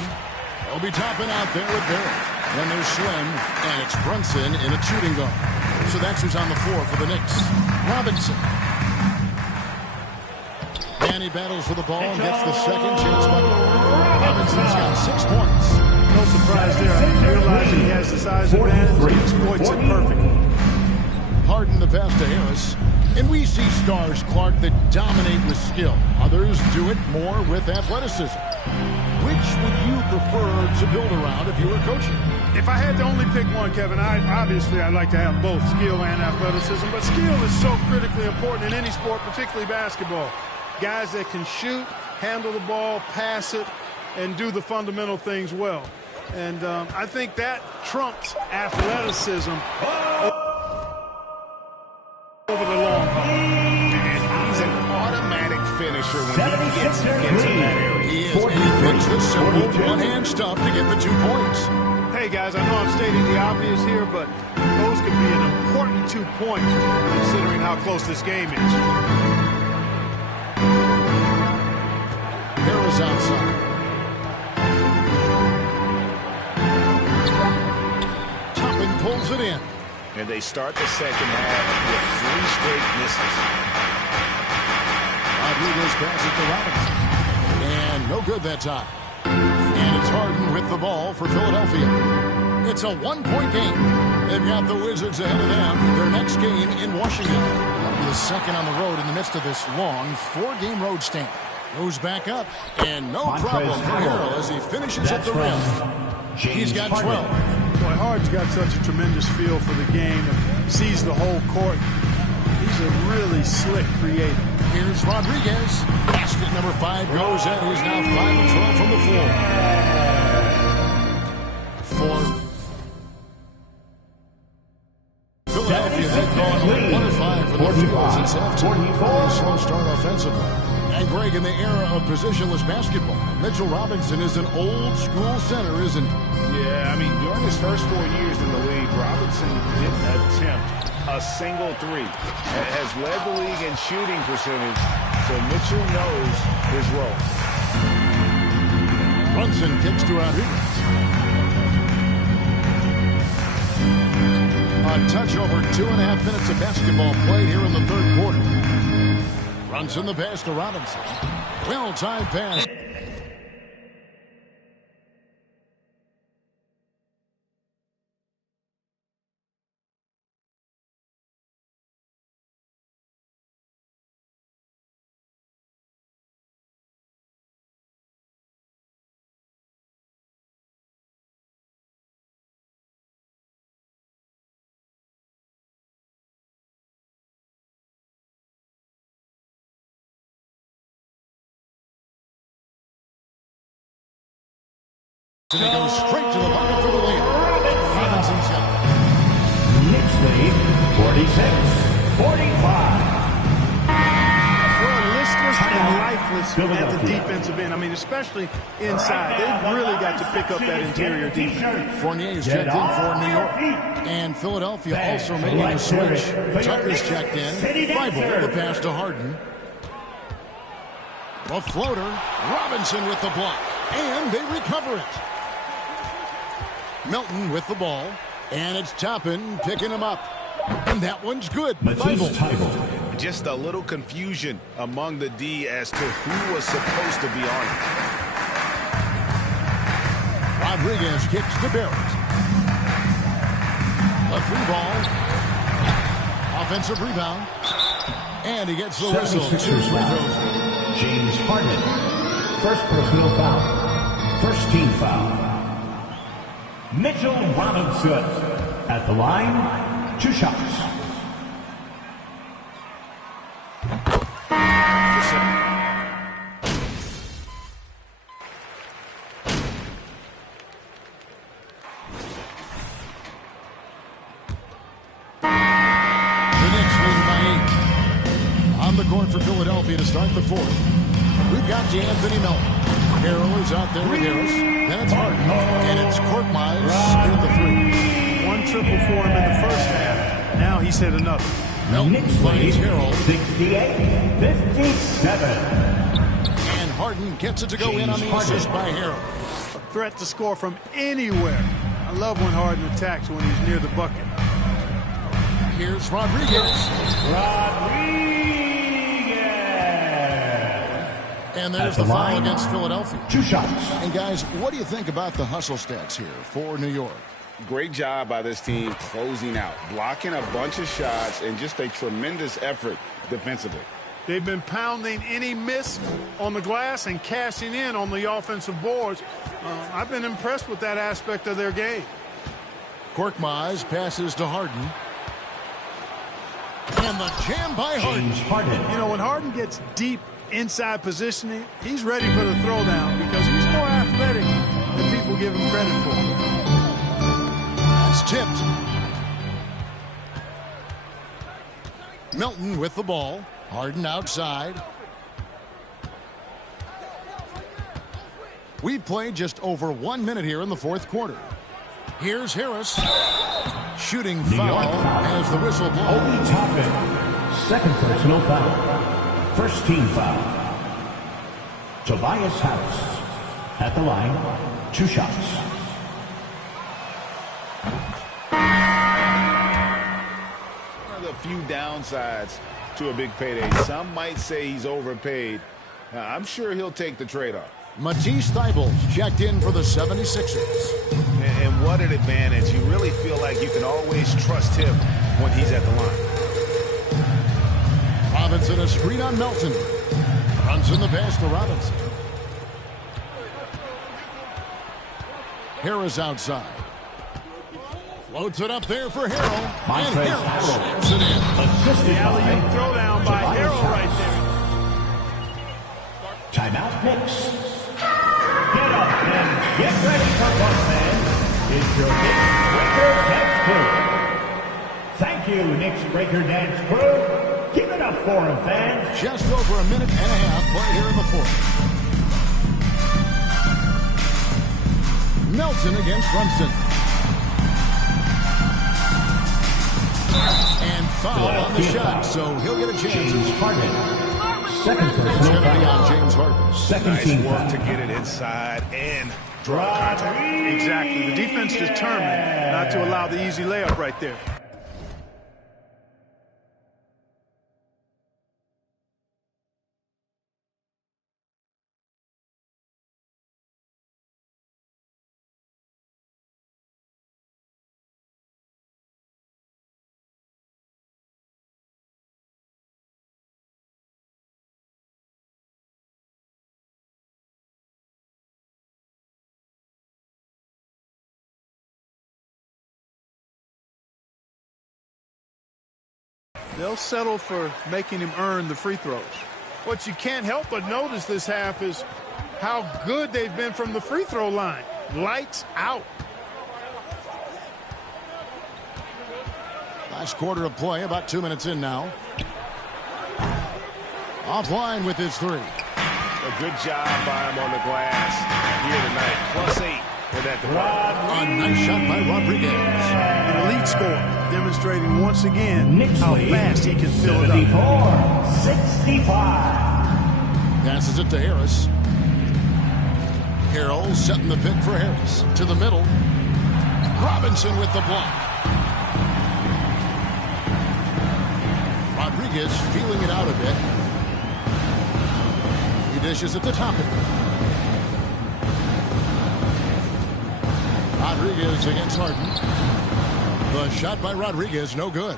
They'll be topping out there with Barrett. Then there's Slim, and it's Brunson in a shooting guard. So that's who's on the floor for the Knicks. Robinson. And he battles for the ball and gets the second chance bucket. Robinson's got 6 points. No surprise there. Realizing he has the size advantage, he exploits it perfectly. Harden the pass to Harris. And we see stars, Clark, that dominate with skill. Others do it more with athleticism. Which would you prefer to build around if you were coaching? If I had to only pick one, Kevin, I'd like to have both skill and athleticism. But skill is so critically important in any sport, particularly basketball. Guys that can shoot, handle the ball, pass it, and do the fundamental things well. And I think that trumps athleticism over the long haul. And he's an automatic finisher when he gets into that area. He is. And he picks the simple one-hand stuff to get the 2 points. Hey, guys, I know I'm stating the obvious here, but those could be an important 2 points considering how close this game is. Harris outside. Toppin pulls it in. And they start the second half with 3 straight misses. Rodriguez passes to Robinson. And no good that time. And it's Harden with the ball for Philadelphia. It's a 1-point game. They've got the Wizards ahead of them. Their next game in Washington. be the second on the road in the midst of this long 4-game road stand. Goes back up, and no problem for Harrell as he finishes at the rim. He's got 12. Boy, Harden's got such a tremendous feel for the game and sees the whole court. He's a really slick creator. Here's Rodriguez. Basket number 5 goes in. He's now 5 of 12 from the floor. Philadelphia had gone 1-5 for the field since halftime. Pretty slow start offensively. And Greg, in the era of positionless basketball, Mitchell Robinson is an old-school center, isn't he? Yeah, I mean, during his first 4 years in the league, Robinson didn't attempt a single three. Has led the league in shooting percentage, so Mitchell knows his role. Brunson kicks to Rodriguez. A touch over 2.5 minutes of basketball played here in the third quarter. Brunson the pass to Robinson. Well-timed pass. And he goes straight to the bucket for the layup. Robinson's got it. Knicks lead, 46-45. Well, listless and lifeless at the defensive end. I mean, especially inside. They've really got to pick up that interior defense. Fournier's checked in for New York. And Philadelphia also making a switch. Tucker's checked in. Thibault the pass to Harden. A floater. Robinson with the block. And they recover it. Melton with the ball, and it's Toppin picking him up. And that one's good. Thibault. Just a little confusion among the D as to who was supposed to be on it. Rodriguez kicks to Barrett. A 3-ball. Offensive rebound. And he gets the whistle. 2 free throws. James Harden. First personal foul. First team foul. Mitchell Robinson at the line, 2 shots. The Knicks lead by 8. On the court for Philadelphia to start the fourth. We've got D'Anthony Melton. Harrell is out there with Harris. Then it's Harden. And it's Korkmaz at the 3. 1 triple for him in the first half. Now he's hit another. Melton finds Harrell. 68-57. And Harden gets it to go in on the assist by Harrell. A threat to score from anywhere. I love when Harden attacks when he's near the bucket. Here's Rodriguez. And there's the foul against Philadelphia. 2 shots. And guys, what do you think about the hustle stats here for New York? Great job by this team closing out, blocking a bunch of shots, and just a tremendous effort defensively. They've been pounding any miss on the glass and cashing in on the offensive boards. I've been impressed with that aspect of their game. Korkmaz passes to Harden. And the jam by Harden. You know, when Harden gets deep inside positioning, he's ready for the throwdown because he's more athletic than people give him credit for. That's tipped. Melton with the ball. Harden outside. We've played just over 1 minute here in the fourth quarter. Here's Harris. Shooting foul as the whistle blows. Obi Toppin, second personal foul. First team foul. Tobias Harris at the line, 2 shots. One of the few downsides to a big payday. Some might say he's overpaid. I'm sure he'll take the trade-off. Matisse Thybulle checked in for the 76ers. And what an advantage. You really feel like you can always trust him when he's at the line. Robinson a screen on Melton. Runs in the pass to Robinson. Harris outside. Floats it up there for Harrell. And Harrell slams it in. The alley-oop throwdown by Harrell right there. Timeout, Knicks. Get up and get ready for fun, fans. It's your Knicks Breaker Dance Crew. Thank you, Knicks Breaker Dance Crew. Give it up for them, fans. Just over a minute and a half play here in the fourth. Melton against Brunson. And foul on the shot, so he'll get a chance. James Harden. Second personal It's going to be on James Harden. Second team work to get it inside and draw contact. Exactly. The defense determined not to allow the easy layup right there. They'll settle for making him earn the free throws. What you can't help but notice this half is how good they've been from the free throw line. Lights out. Last quarter of play, about 2 minutes in now. Offline with his three. A good job by him on the glass here tonight. +8 for that department. A nice shot by Rodriguez. An elite scorer, demonstrating once again how fast he can fill it up. 74-65. Passes it to Harris. Harrell setting the pick for Harris. To the middle. Robinson with the block. Rodriguez feeling it out a bit. He dishes at the top. Rodriguez against Harden. The shot by Rodriguez, no good.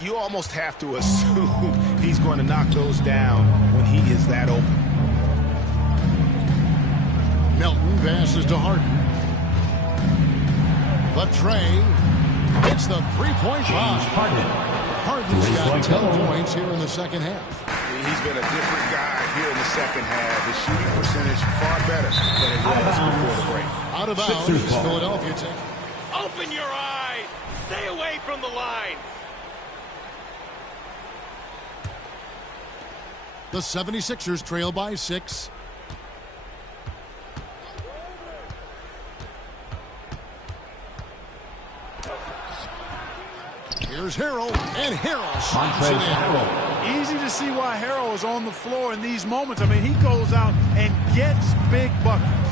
You almost have to assume he's going to knock those down when he is that open. Melton passes to Harden. But Trey gets the three-point shot. Harden's got 10 points here in the second half. He's been a different guy here in the second half. His shooting percentage far better than it was before the break. Out of bounds, Philadelphia take. Open your eyes. Stay away from the line. The 76ers trail by 6. Here's Harrell, and Harrell shoots it in. Easy to see why Harrell is on the floor in these moments. I mean, he goes out and gets big buckets.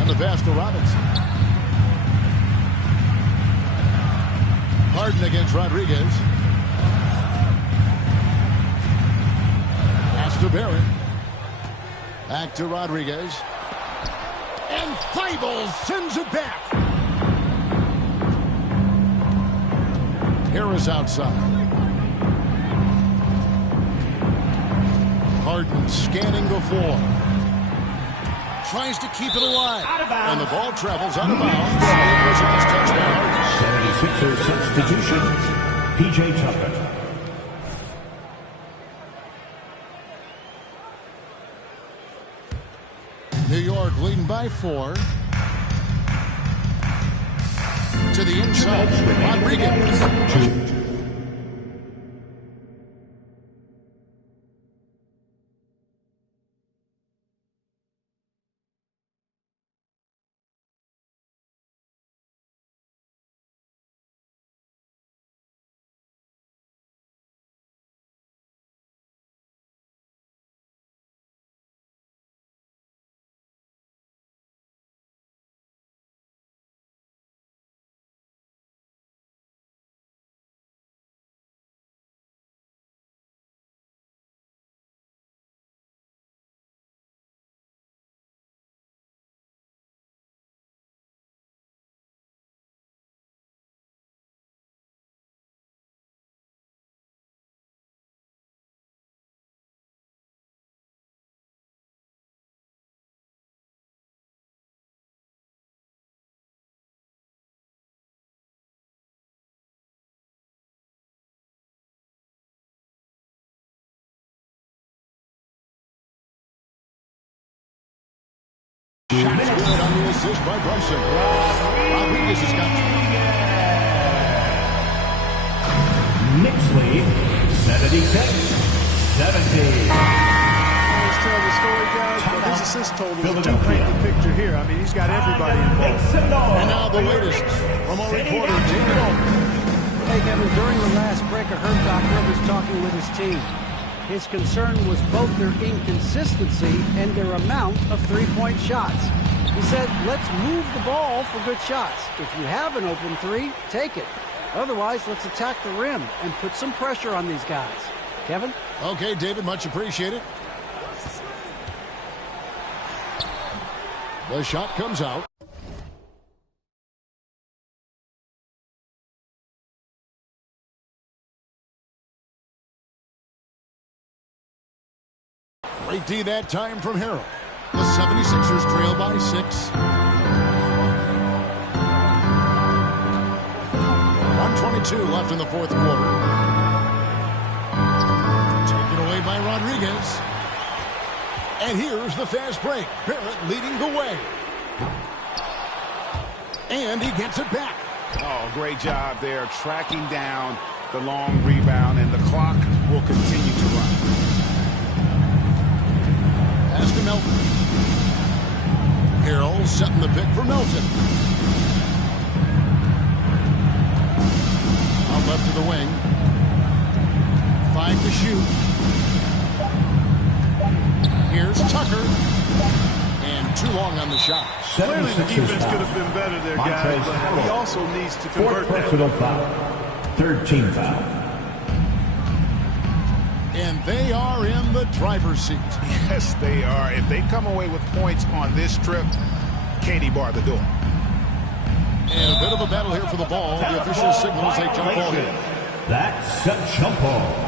And the pass to Robinson. Harden against Rodriguez. Pass to Barrett. Back to Rodriguez. And Thibault sends it back. Harris outside. Harden scanning the floor. Tries to keep it alive. And the ball travels out of bounds. It was a touch by Harden. 76ers substitution. P.J. Tucker. New York leading by 4. To the inside. Rodriguez. good on the assist by Brunson. Rodriguez has got Knicks lead, 76-70. Let's tell the story, guys, but his assist totals do paint the picture here. I mean, he's got everybody involved. And now the latest from our reporter, David Altman. Hey, Kevin, during the last break, I heard Doc Rivers talking with his team. His concern was both their inconsistency and their amount of three-point shots. He said, let's move the ball for good shots. If you have an open three, take it. Otherwise, let's attack the rim and put some pressure on these guys. Kevin? Okay, David, much appreciated. The shot comes out. Great D that time from Harrell. The 76ers trail by 6. 1:22 left in the fourth quarter. Taken away by Rodriguez. And here's the fast break. Barrett leading the way. And he gets it back. Oh, great job there, tracking down the long rebound, and the clock will continue to run. Pass to Melton. Harrell setting the pick for Melton. Out left to the wing. 5 to shoot. Here's Tucker. And too long on the shot. Clearly the defense could have been better there, guys, but he also needs to convert Fourth personal foul. Third team foul. And they are in the driver's seat. Yes, they are. If they come away with points on this trip, Katie bar the door. And a bit of a battle here for the ball. The official signals a jump ball here. That's a jump ball.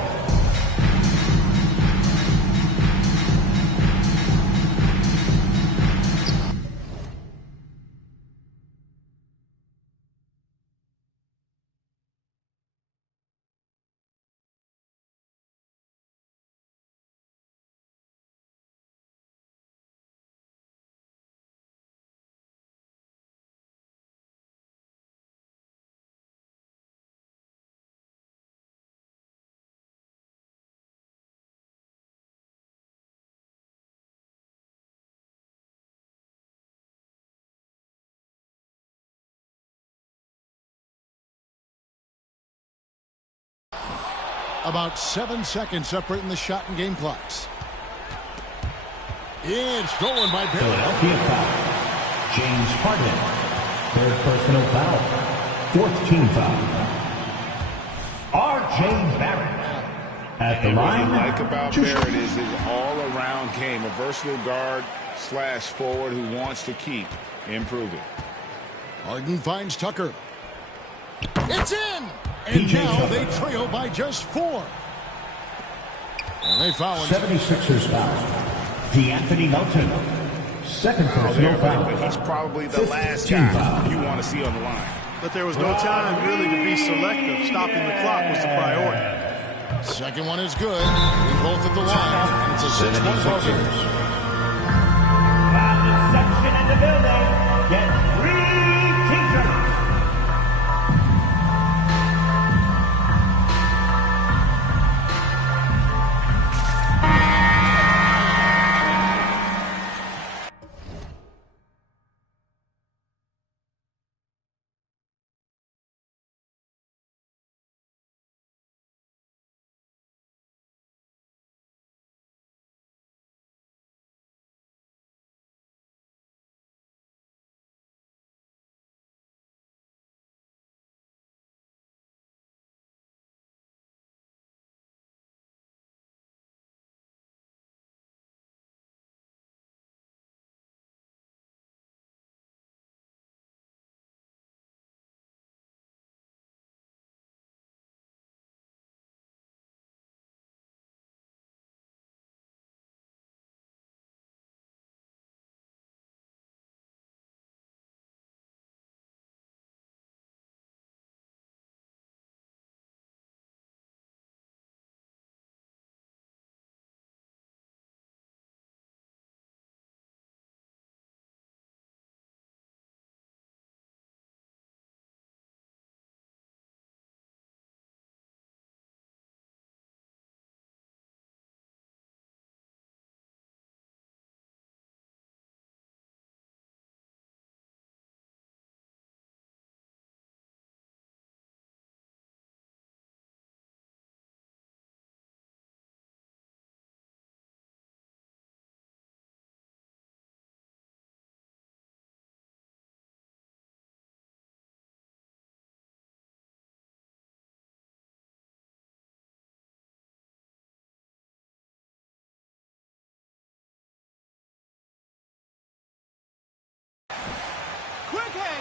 About 7 seconds separating the shot and game clocks. It's stolen by Barrett. Philadelphia foul. James Harden. Third personal foul. Fourth team foul. R.J. Barrett. At the line. What I like about Barrett is his all-around game. A versatile guard / forward who wants to keep improving. Harden finds Tucker. It's in! And now they trail by just 4. And they foul. 76ers foul. DeAnthony Melton. Second personal foul. But he's probably the last guy you want to see on the line. But there was no time really to be selective. Stopping the clock was the priority. Second one is good. They both at the line. And it's a 6-point ball game. Section in the building. Get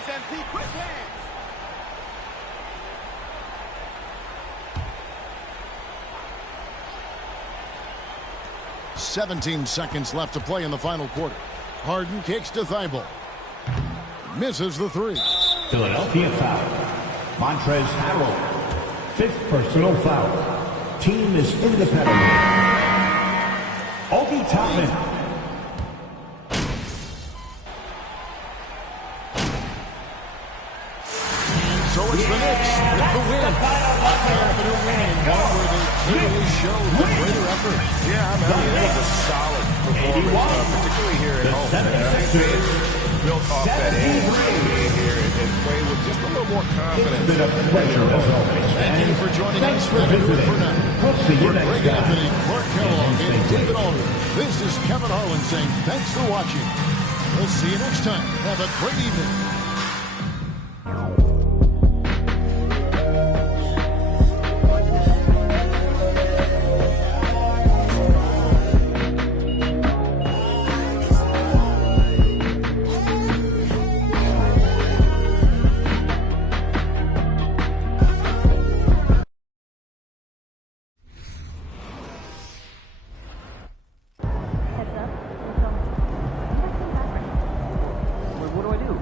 SMP, quick hands. 17 seconds left to play in the final quarter. Harden kicks to Thibault. Misses the three. Philadelphia foul. Montrezl Harrell. 5th personal foul. Team is in the penalty. Obi Toppin. So it's the Knicks with the win. A confident win, one where they clearly showed the greater effort. Yeah, I mean, it was a solid performance, particularly here at home. Built off that edge here and played with just a little more confidence. It's been a pleasure as always. Thank you for joining us. For visiting. For now. We'll see you next Greg time. Anthony, Clark Kellogg, and David Aldridge. This is Kevin Harlan saying thanks for watching. We'll see you next time. Have a great evening. What do I do?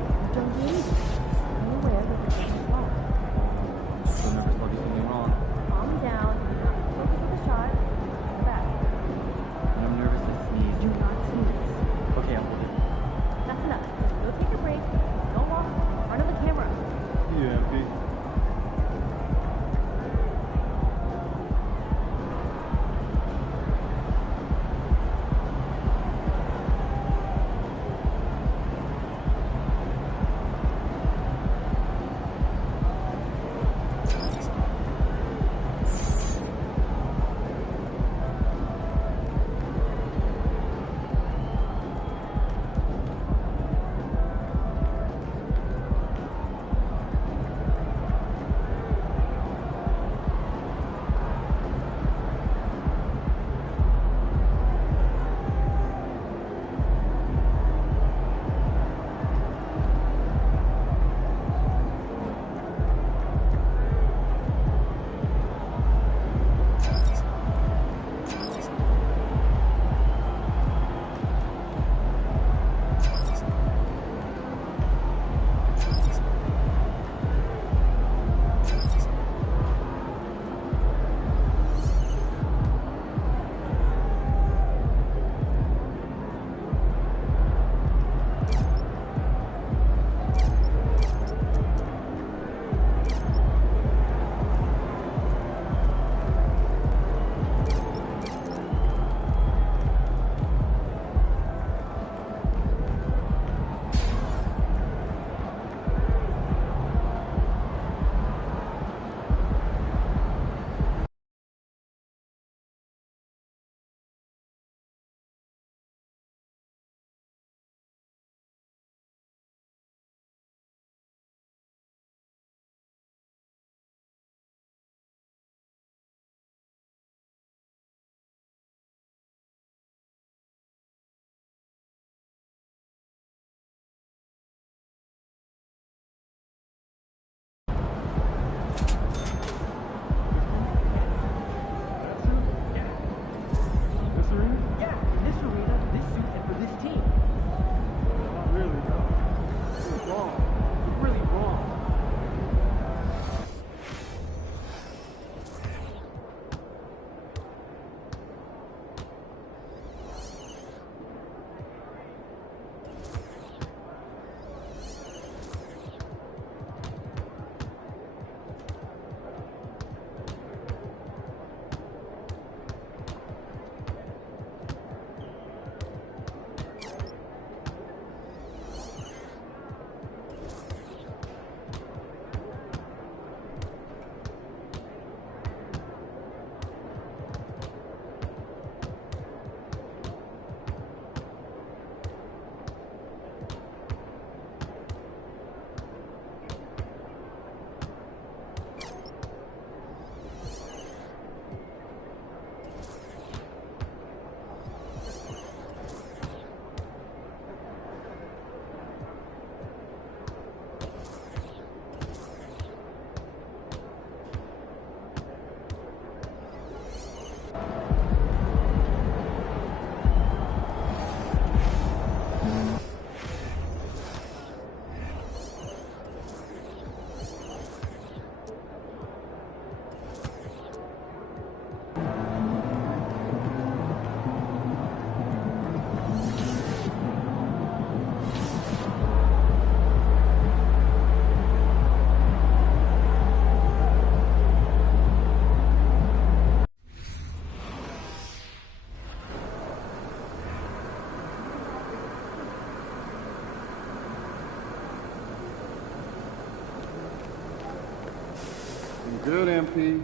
Good, MP.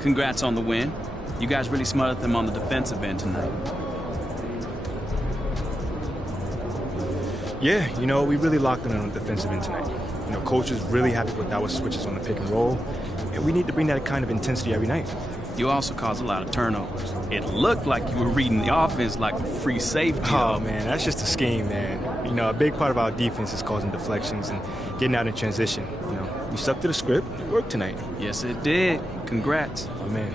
Congrats on the win. You guys really smothered them on the defensive end tonight. Yeah, you know, we really locked in on the defensive end tonight. You know, coach is really happy with our switches on the pick and roll, and we need to bring that kind of intensity every night. You also caused a lot of turnovers. It looked like you were reading the offense like a free safety. Oh, man, that's just a scheme, man. You know, a big part of our defense is causing deflections and getting out in transition. You know, we stuck to the script. It worked tonight. Yes, it did. Congrats. Oh, man.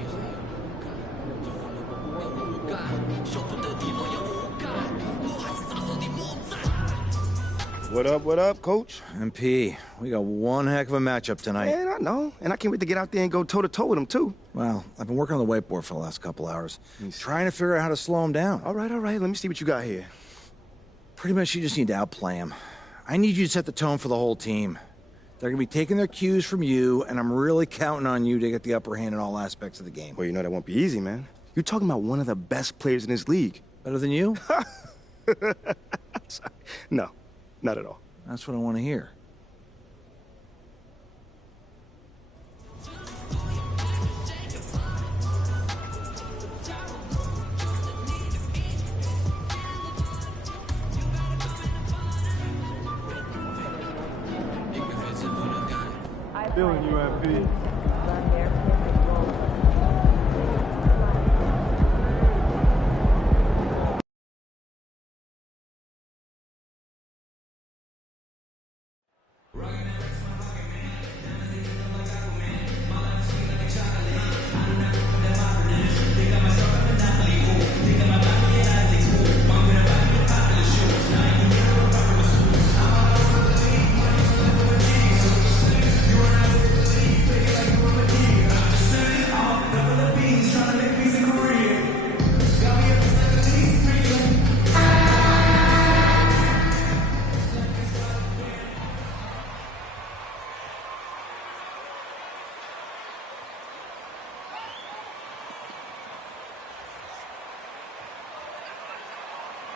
What up, Coach? MP, we got one heck of a matchup tonight. Man, I know. And I can't wait to get out there and go toe-to-toe with him, too. Well, I've been working on the whiteboard for the last couple hours, trying to figure out how to slow him down. All right. Let me see what you got here. Pretty much you just need to outplay him. I need you to set the tone for the whole team. They're going to be taking their cues from you, and I'm really counting on you to get the upper hand in all aspects of the game. Well, you know that won't be easy, man. You're talking about one of the best players in this league. Better than you? No, not at all. That's what I want to hear. Feeling you, MP.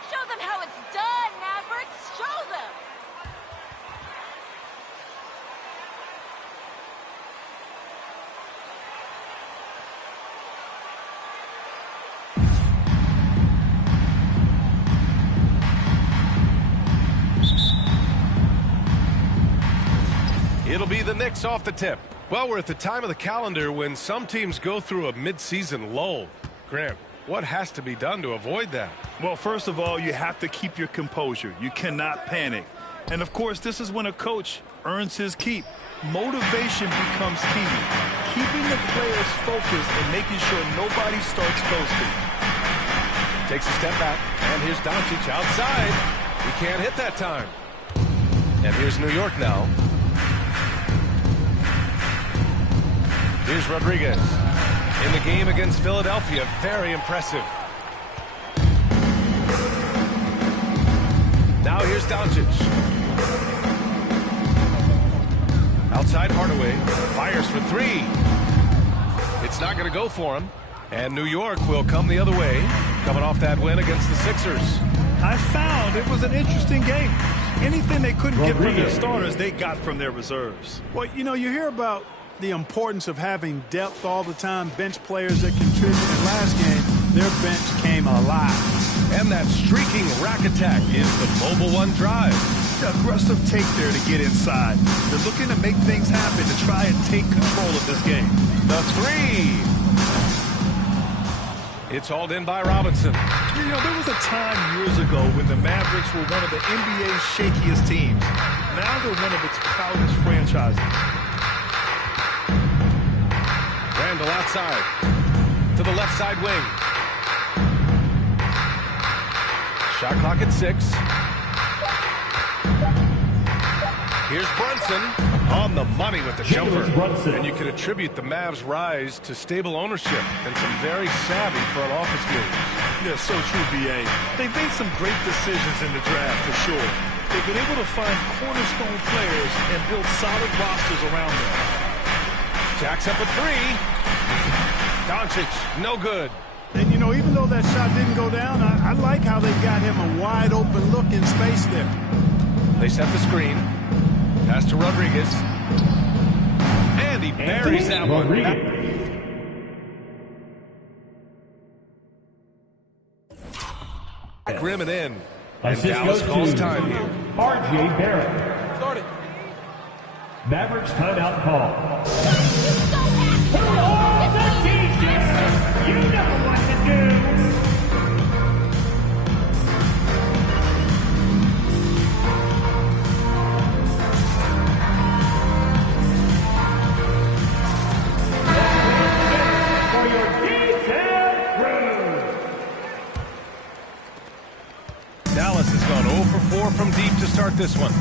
Show them how it's done, Mavericks! Show them! It'll be the Knicks off the tip. Well, we're at the time of the calendar when some teams go through a mid-season lull. Graham, what has to be done to avoid that? Well, first of all, you have to keep your composure. You cannot panic. And, of course, this is when a coach earns his keep. Motivation becomes key. Keeping the players focused and making sure nobody starts coasting. Takes a step back, and here's Doncic outside. He can't hit that time. And here's New York now. Here's Rodriguez. In the game against Philadelphia, very impressive. Now here's Doncic. Outside Hardaway. Fires for three. It's not going to go for him. And New York will come the other way, coming off that win against the Sixers. I found it was an interesting game. Anything they couldn't get from their starters, they got from their reserves. Well, you know, you hear about the importance of having depth all the time, bench players that contribute. In last game, their bench came alive. And that streaking rack attack is the Mobile One drive. Aggressive take there to get inside. They're looking to make things happen to try and take control of this game. The three. It's hauled in by Robinson. You know, there was a time years ago when the Mavericks were one of the NBA's shakiest teams. Now they're one of its proudest franchises. Randall outside to the left side wing. Shot clock at 6. Here's Brunson on the money with the jumper. And you can attribute the Mavs' rise to stable ownership and some very savvy front office moves. Yeah, so true, B.A. They've made some great decisions in the draft, for sure. They've been able to find cornerstone players and build solid rosters around them. Jacks up a 3. Doncic, no good. And, you know, even though that shot didn't go down, I like how they got him a wide-open look in space there. They set the screen. Pass to Rodriguez. And he buries that one. Back rim and in. And Dallas calls time here. R.J. Barrett. Started. Mavericks timeout call. Oh, the teacher! You know what to do! For your detailed crew! Dallas has gone 0 for 4 from deep to start this one.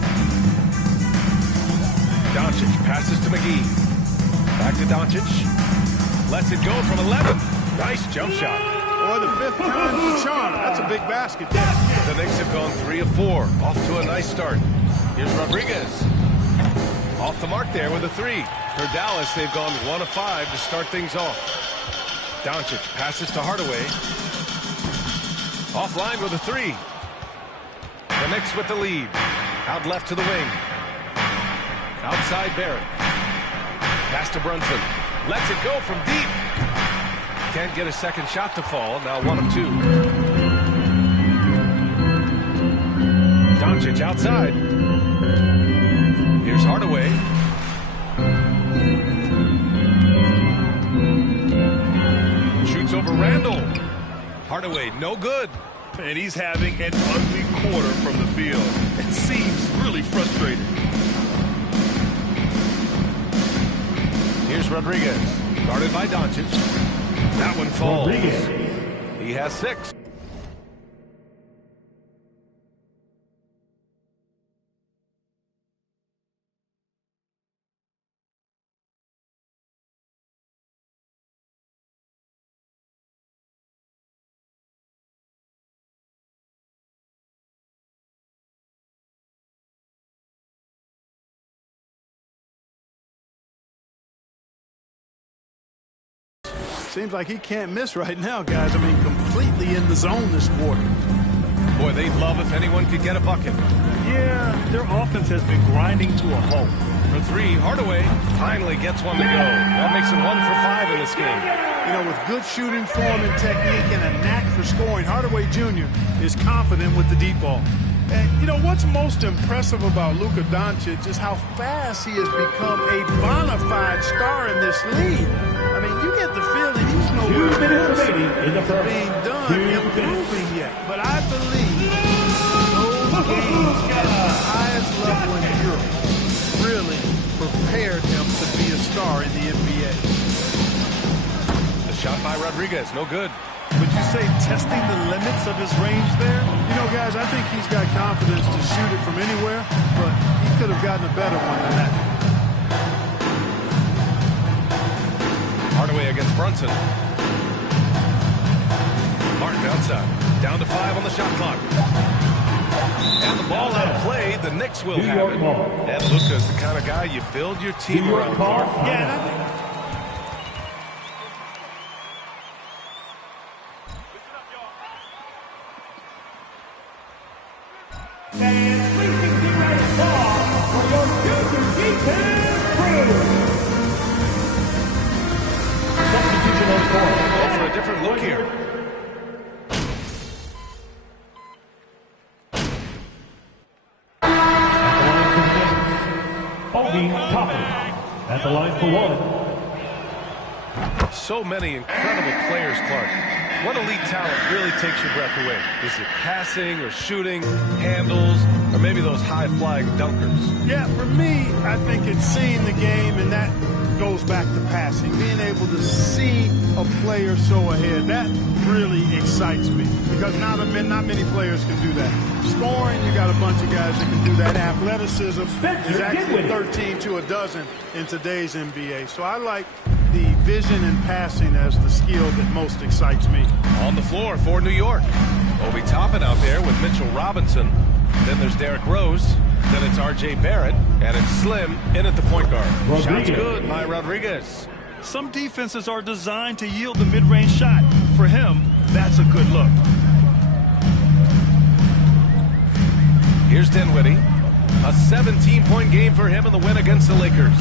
Doncic passes to McGee. Back to Doncic. Lets it go from 11. Nice jump shot. Or the 5th time's the charm. That's a big basket there. The Knicks have gone 3 of 4. Off to a nice start. Here's Rodriguez. Off the mark there with a 3. For Dallas, they've gone 1 of 5 to start things off. Doncic passes to Hardaway. Offline with a 3. The Knicks with the lead. Out left to the wing. Outside Barrett. Pass to Brunson. Lets it go from deep. Can't get a second shot to fall. Now 1 of 2. Doncic outside. Here's Hardaway. Shoots over Randall. Hardaway, no good. And he's having an ugly quarter from the field. It seems really frustrating. Here's Rodriguez, guarded by Doncic. That one falls. Rodriguez. He has 6. Seems like he can't miss right now, guys. I mean, completely in the zone this quarter. Boy, they'd love if anyone could get a bucket. Yeah, their offense has been grinding to a halt. For 3, Hardaway finally gets one to go. That makes him 1 for 5 in this game. You know, with good shooting form and technique and a knack for scoring, Hardaway Jr. is confident with the deep ball. And, you know, what's most impressive about Luka Doncic is how fast he has become a bona fide star in this league. I mean, you get the feeling he's nowhere close to being done improving yet. But I believe those games at the highest level in Europe really prepared him to be a star in the NBA. The shot by Rodriguez, no good. Would you say testing the limits of his range there? You know, guys, I think he's got confidence to shoot it from anywhere, but he could have gotten a better one than that. Hardaway against Brunson. Martin outside. Down to 5 on the shot clock. And the ball out of play. The Knicks will have it. And Luka's the kind of guy you build your team around. Yeah, For a different look here. At the line for 1. So many incredible players, Clark. What elite talent really takes your breath away? Is it passing or shooting, handles, or maybe those high-flying dunkers? Yeah, for me, I think it's seeing the game, and that goes back to passing. Being able to see a player so ahead, that really excites me because not many players can do that. Scoring, you got a bunch of guys that can do that. Athleticism is actually 13 to a dozen in today's NBA. So I like the vision and passing as the skill that most excites me. On the floor for New York. Obi Toppin out there with Mitchell Robinson. Then there's Derrick Rose. Then it's R.J. Barrett. And it's Slim in at the point guard. Shot's good by Rodriguez. Some defenses are designed to yield the mid-range shot. for him, that's a good look. Here's Dinwiddie. A 17-point game for him in the win against the Lakers.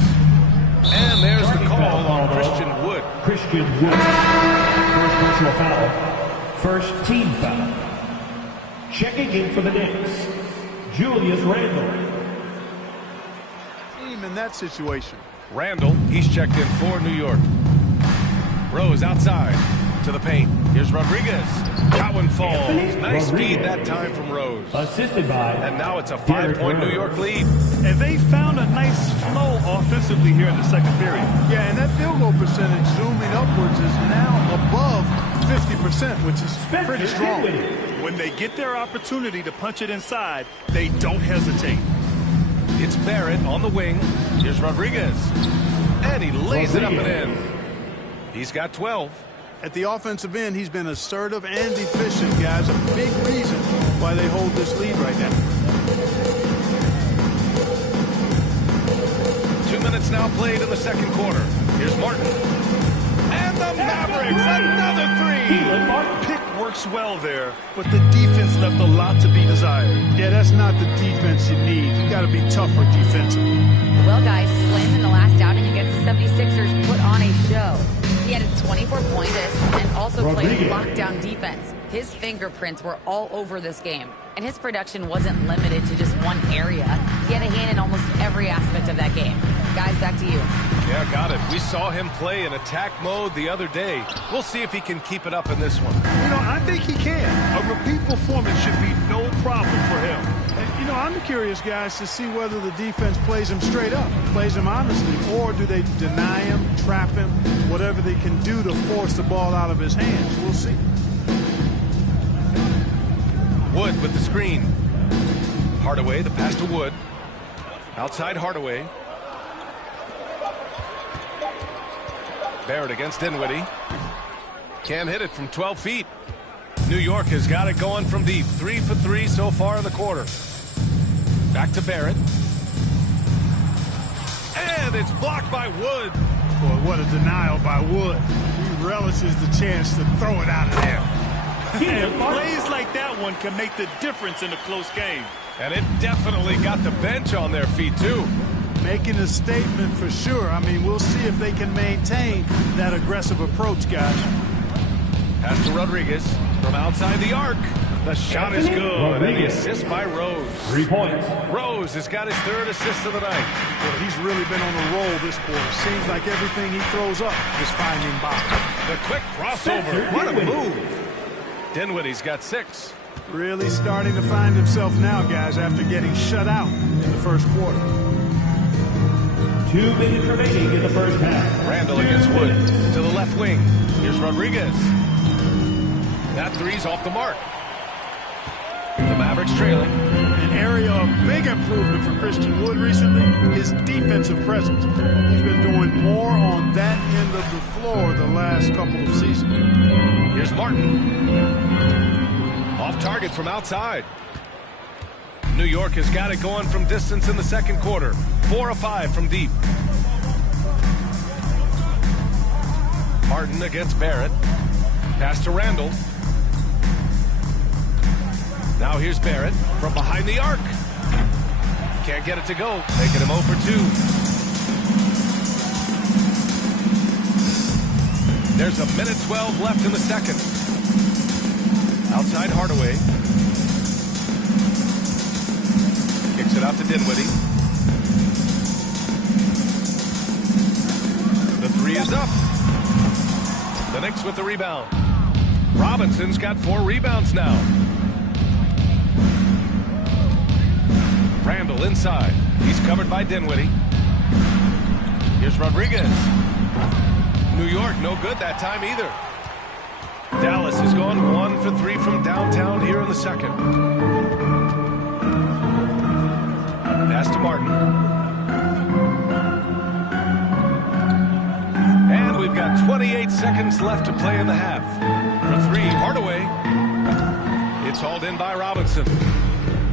And there's the call on Christian Wood. Christian Wood. First personal foul. First team foul. Checking in for the Knicks, Julius Randle. Team in that situation. Randle, he's checked in for New York. Rose outside to the paint. Here's Rodriguez. That one falls. Nice feed that time from Rose. Assisted by. And now it's a 5-point New York lead. And they found a nice flow offensively here in the second period. Yeah, and that field goal percentage zooming upwards is now above 50%, which is pretty strong. When they get their opportunity to punch it inside, they don't hesitate. It's Barrett on the wing. Here's Rodriguez. And he lays it up and in. He's got 12. At the offensive end, he's been assertive and efficient, guys. A big reason why they hold this lead right now. 2 minutes now played in the second quarter. Here's Martin. And the Mavericks, another three. Pick works well there, but the defense left a lot to be desired. Yeah, that's not the defense you need. You got to be tougher defensively. Well, guys, Slim in the last outing against the 76ers put on a show. He had a 24-point assist and also played lockdown defense. His fingerprints were all over this game, and his production wasn't limited to just one area. He had a hand in almost every aspect of that game. Guys, back to you. Yeah, got it. We saw him play in attack mode the other day. We'll see if he can keep it up in this one. You know, I think he can. A repeat performance should be no problem for him. And, you know, I'm curious, guys, to see whether the defense plays him straight up, plays him honestly, or do they deny him, trap him, whatever they can do to force the ball out of his hands. We'll see. Wood with the screen. Hardaway, the pass to Wood. Outside Hardaway. Barrett against Dinwiddie. Can't hit it from 12 feet. New York has got it going from deep. 3 for 3 so far in the quarter. Back to Barrett. And it's blocked by Wood. Boy, what a denial by Wood. He relishes the chance to throw it out of there. And plays like that one can make the difference in a close game. And it definitely got the bench on their feet, too. Making a statement for sure. I mean, we'll see if they can maintain that aggressive approach, guys. Pass to Rodriguez from outside the arc. The shot is good, and the assist by Rose. 3 points. Rose has got his third assist of the night. Well, he's really been on a roll this quarter. Seems like everything he throws up is finding bottom. The quick crossover. What a move. Dinwiddie's got 6. Really starting to find himself now, guys, after getting shut out in the first quarter. 2 minutes remaining in the first half. Randle against Wood to the left wing. Here's Rodriguez. That three's off the mark. The Mavericks trailing. An area of big improvement for Christian Wood recently, his defensive presence. He's been doing more on that end of the floor the last couple of seasons. Here's Martin. Off target from outside. New York has got it going from distance in the second quarter. 4 of 5 from deep. Martin against Barrett. Pass to Randle. Now here's Barrett from behind the arc. Can't get it to go. Making him 0 for 2. There's 1:12 left in the second. Outside Hardaway. Kicks it out to Dinwiddie. The three is up. The Knicks with the rebound. Robinson's got 4 rebounds now. Randle inside. He's covered by Dinwiddie. Here's Rodriguez. New York no good that time either. Dallas has gone 1 for 3 from downtown here in the second. Pass to Martin. And we've got 28 seconds left to play in the half. For 3, Hardaway. It's hauled in by Robinson.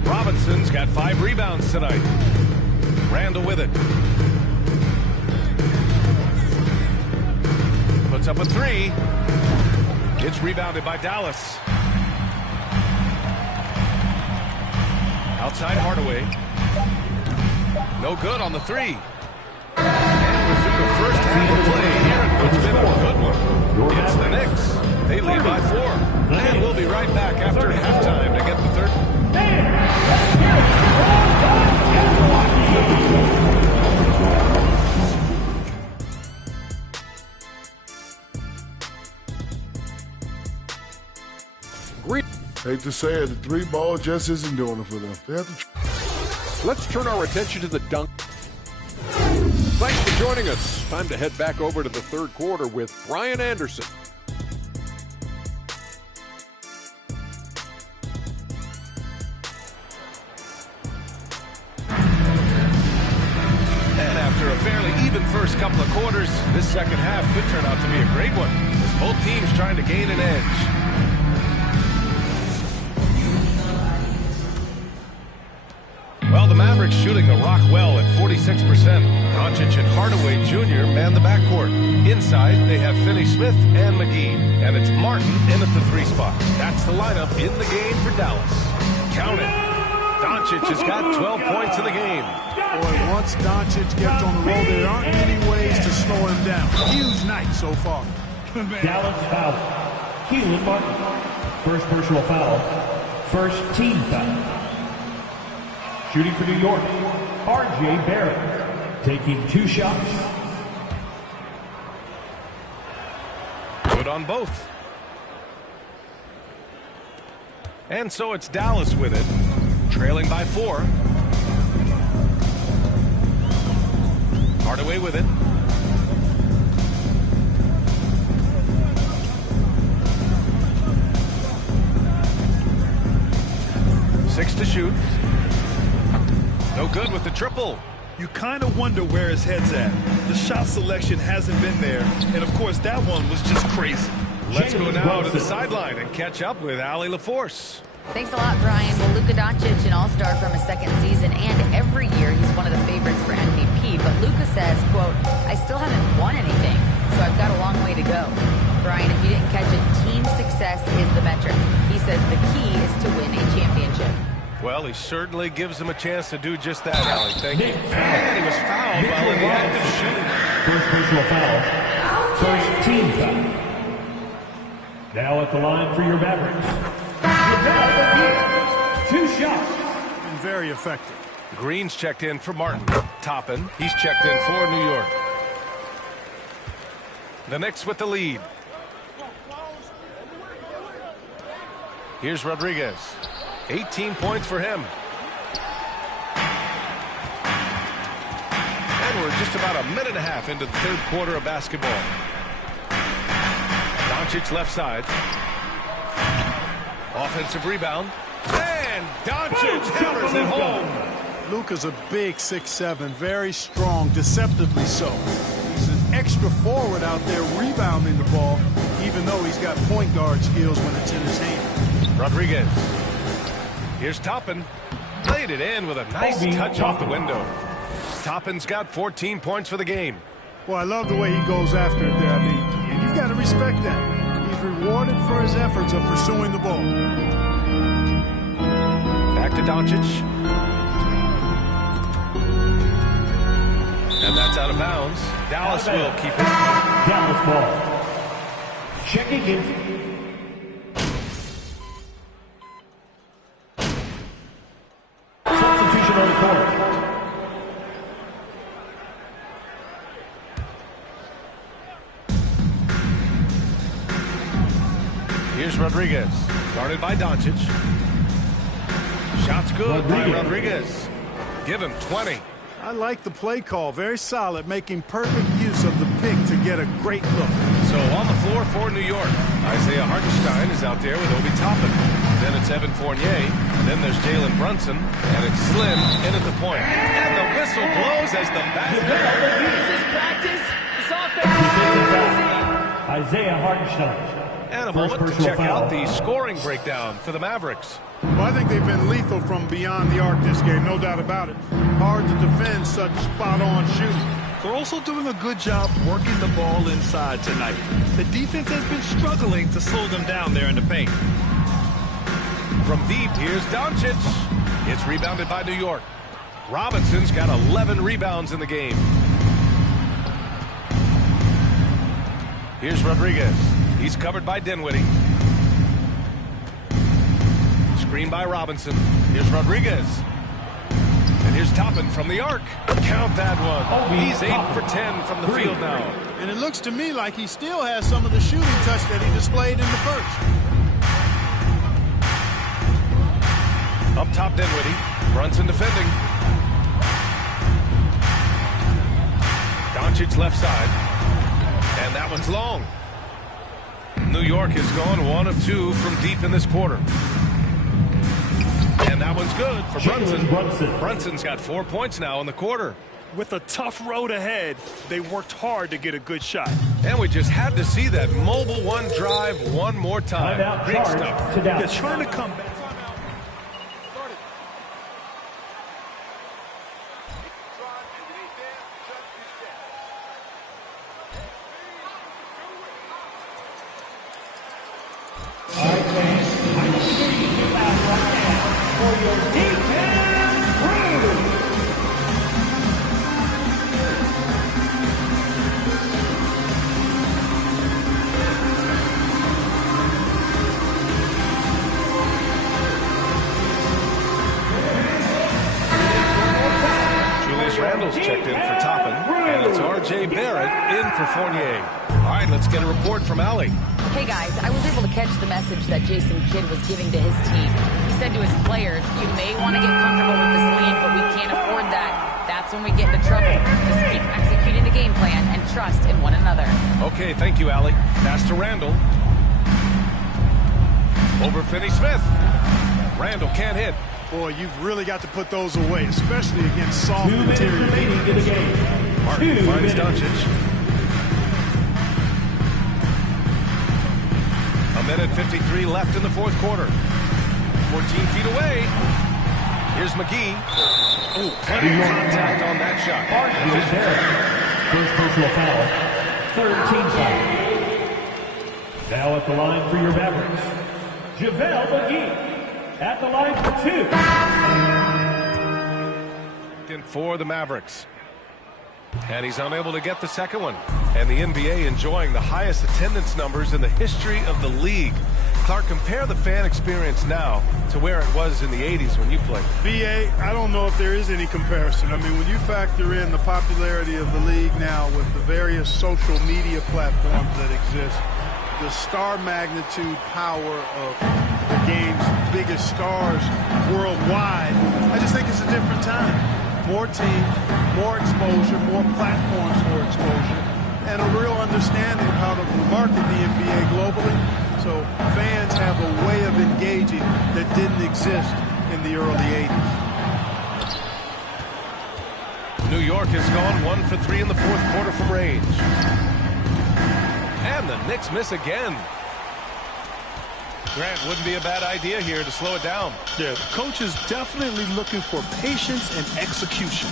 Robinson's got 5 rebounds tonight. Randle with it. Puts up a 3. It's rebounded by Dallas. Outside Hardaway. No good on the three. And we're through the first half of play here in what's been a good one. It's the Knicks. They lead by 4. And we'll be right back after halftime to get the third. Hate to say it, the 3 ball just isn't doing it for them. They have to. Let's turn our attention to the dunk. Thanks for joining us. Time to head back over to the third quarter with Brian Anderson. And after a fairly even first couple of quarters, this second half could turn out to be a great one, as both teams trying to gain an edge. Well, the Mavericks shooting the rock well at 46%. Doncic and Hardaway Jr. man the backcourt. Inside, they have Finney-Smith and McGee. And it's Martin in at the 3 spot. That's the lineup in the game for Dallas. Count it. Doncic has got 12 points in the game. Boy, once Doncic gets on the road, there aren't many ways to slow him down. Huge night so far. Dallas foul. Keelan Martin. First personal foul. First team foul. Shooting for New York, R.J. Barrett, taking 2 shots. Good on both. And so it's Dallas with it, trailing by 4. Hardaway with it. Six to shoot. No good with the triple. You kind of wonder where his head's at. The shot selection hasn't been there. And, of course, that one was just crazy. Let's go now to the sideline and catch up with Allie LaForce. Thanks a lot, Brian. Well, Luka Doncic, an all-star from his second season, and every year he's one of the favorites for MVP. But Luka says, quote, I still haven't won anything, so I've got a long way to go. Brian, if you didn't catch it, team success is the metric. He says the key is to win a championship. Well, he certainly gives him a chance to do just that, Allie. Thank you. And he was fouled while in the act of shooting. First personal foul. First team foul. Now at the line for your Mavericks. 2 shots. And very effective. Green's checked in for Martin. Toppin, he's checked in for New York. The Knicks with the lead. Here's Rodriguez. 18 points for him. And we're just about a minute and a half into the third quarter of basketball. Doncic left side. Offensive rebound. And Doncic hammers it home. Luka's a big 6'7", very strong, deceptively so. He's an extra forward out there rebounding the ball, even though he's got point guard skills when it's in his hand. Rodriguez. Here's Toppin. Laid it in with a nice touch off the window. Toppin's got 14 points for the game. Well, I love the way he goes after it there. I mean, and you've got to respect that. He's rewarded for his efforts of pursuing the ball. Back to Doncic. And that's out of bounds. Dallas will keep it. Dallas ball. Checking in. Substitution on the court. Here's Rodriguez. Guarded by Doncic. Shots good by Rodriguez. Give him 20. I like the play call. Very solid, making perfect use of the pick to get a great look. So on the floor for New York, Isaiah Hartenstein is out there with Obi Toppin. Then it's Evan Fournier. Then there's Jalen Brunson. And it's Slim in at the point. And the whistle blows as the basket. Isaiah Hartenstein. And a moment to check out the scoring breakdown for the Mavericks. Well, I think they've been lethal from beyond the arc this game, no doubt about it. Hard to defend such spot-on shooting. They're also doing a good job working the ball inside tonight. The defense has been struggling to slow them down there in the paint. From deep, here's Doncic. It's rebounded by New York. Robinson's got 11 rebounds in the game. Here's Rodriguez. He's covered by Dinwiddie. Screen by Robinson. Here's Rodriguez. And here's Toppin from the arc. Count that one. He's 8 for 10 from the field now. And it looks to me like he still has some of the shooting touch that he displayed in the first. Up top, Dinwiddie. Brunson defending. Doncic left side. And that one's long. New York has gone 1 of 2 from deep in this quarter. And that one's good for Brunson. Brunson's got 4 points now in the quarter. With a tough road ahead, they worked hard to get a good shot. And we just had to see that mobile one drive one more time. Great stuff. They're trying to come back. Checked in for Toppin, and it's R.J. Barrett in for Fournier. All right, let's get a report from Allie. Hey guys, I was able to catch the message that Jason Kidd was giving to his team. He said to his players, you may want to get comfortable with this lead, but we can't afford that. That's when we get into trouble. Just keep executing the game plan and trust in one another. Okay, thank you, Allie. Pass to Randall. Over Finney-Smith. Randall can't hit. Boy, you've really got to put those away, especially against soft interior. Martin finds Doncic. A minute 53 left in the fourth quarter. 14 feet away. Here's McGee. Oh, plenty of contact on that shot. First personal foul. Third team foul. Now at the line for your Mavericks, JaVale McGee. At the line for 2. For the Mavericks. And he's unable to get the second one. And the NBA enjoying the highest attendance numbers in the history of the league. Clark, compare the fan experience now to where it was in the 80s when you played. BA, I don't know if there is any comparison. I mean, when you factor in the popularity of the league now with the various social media platforms that exist, the star magnitude power of the game's biggest stars worldwide, I just think it's a different time. More teams, more exposure, more platforms for exposure, and a real understanding of how to market the NBA globally. So fans have a way of engaging that didn't exist in the early 80s. New York has gone 1 for 3 in the fourth quarter from range. And the Knicks miss again. Grant, wouldn't be a bad idea here to slow it down. Yeah, the coach is definitely looking for patience and execution.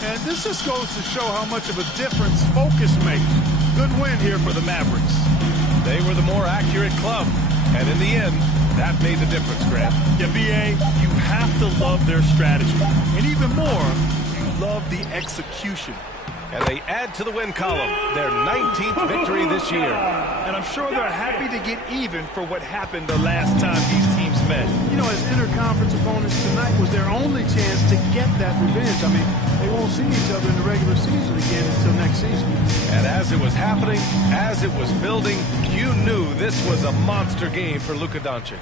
And this just goes to show how much of a difference focus makes. Good win here for the Mavericks. They were the more accurate club. And in the end, that made the difference, Grant. Yeah, BA, you have to love their strategy. And even more, you love the execution. And they add to the win column, their 19th victory this year. And I'm sure they're happy to get even for what happened the last time these teams met. You know, as interconference opponents tonight was their only chance to get that revenge. I mean, they won't see each other in the regular season again until next season. And as it was happening, as it was building, you knew this was a monster game for Luka Doncic.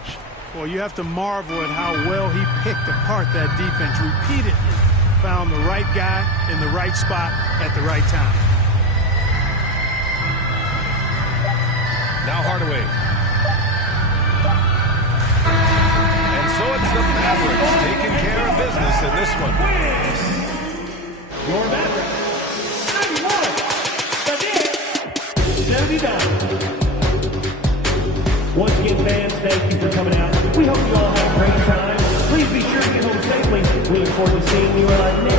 Well, you have to marvel at how well he picked apart that defense repeatedly. Found the right guy in the right spot at the right time. Now Hardaway. And so it's the Mavericks taking care of business in this one. Your Mavericks, 79. Once again, fans, thank you for coming out. We hope you all had a great time. Please be sure to get home safely. We look forward to seeing you next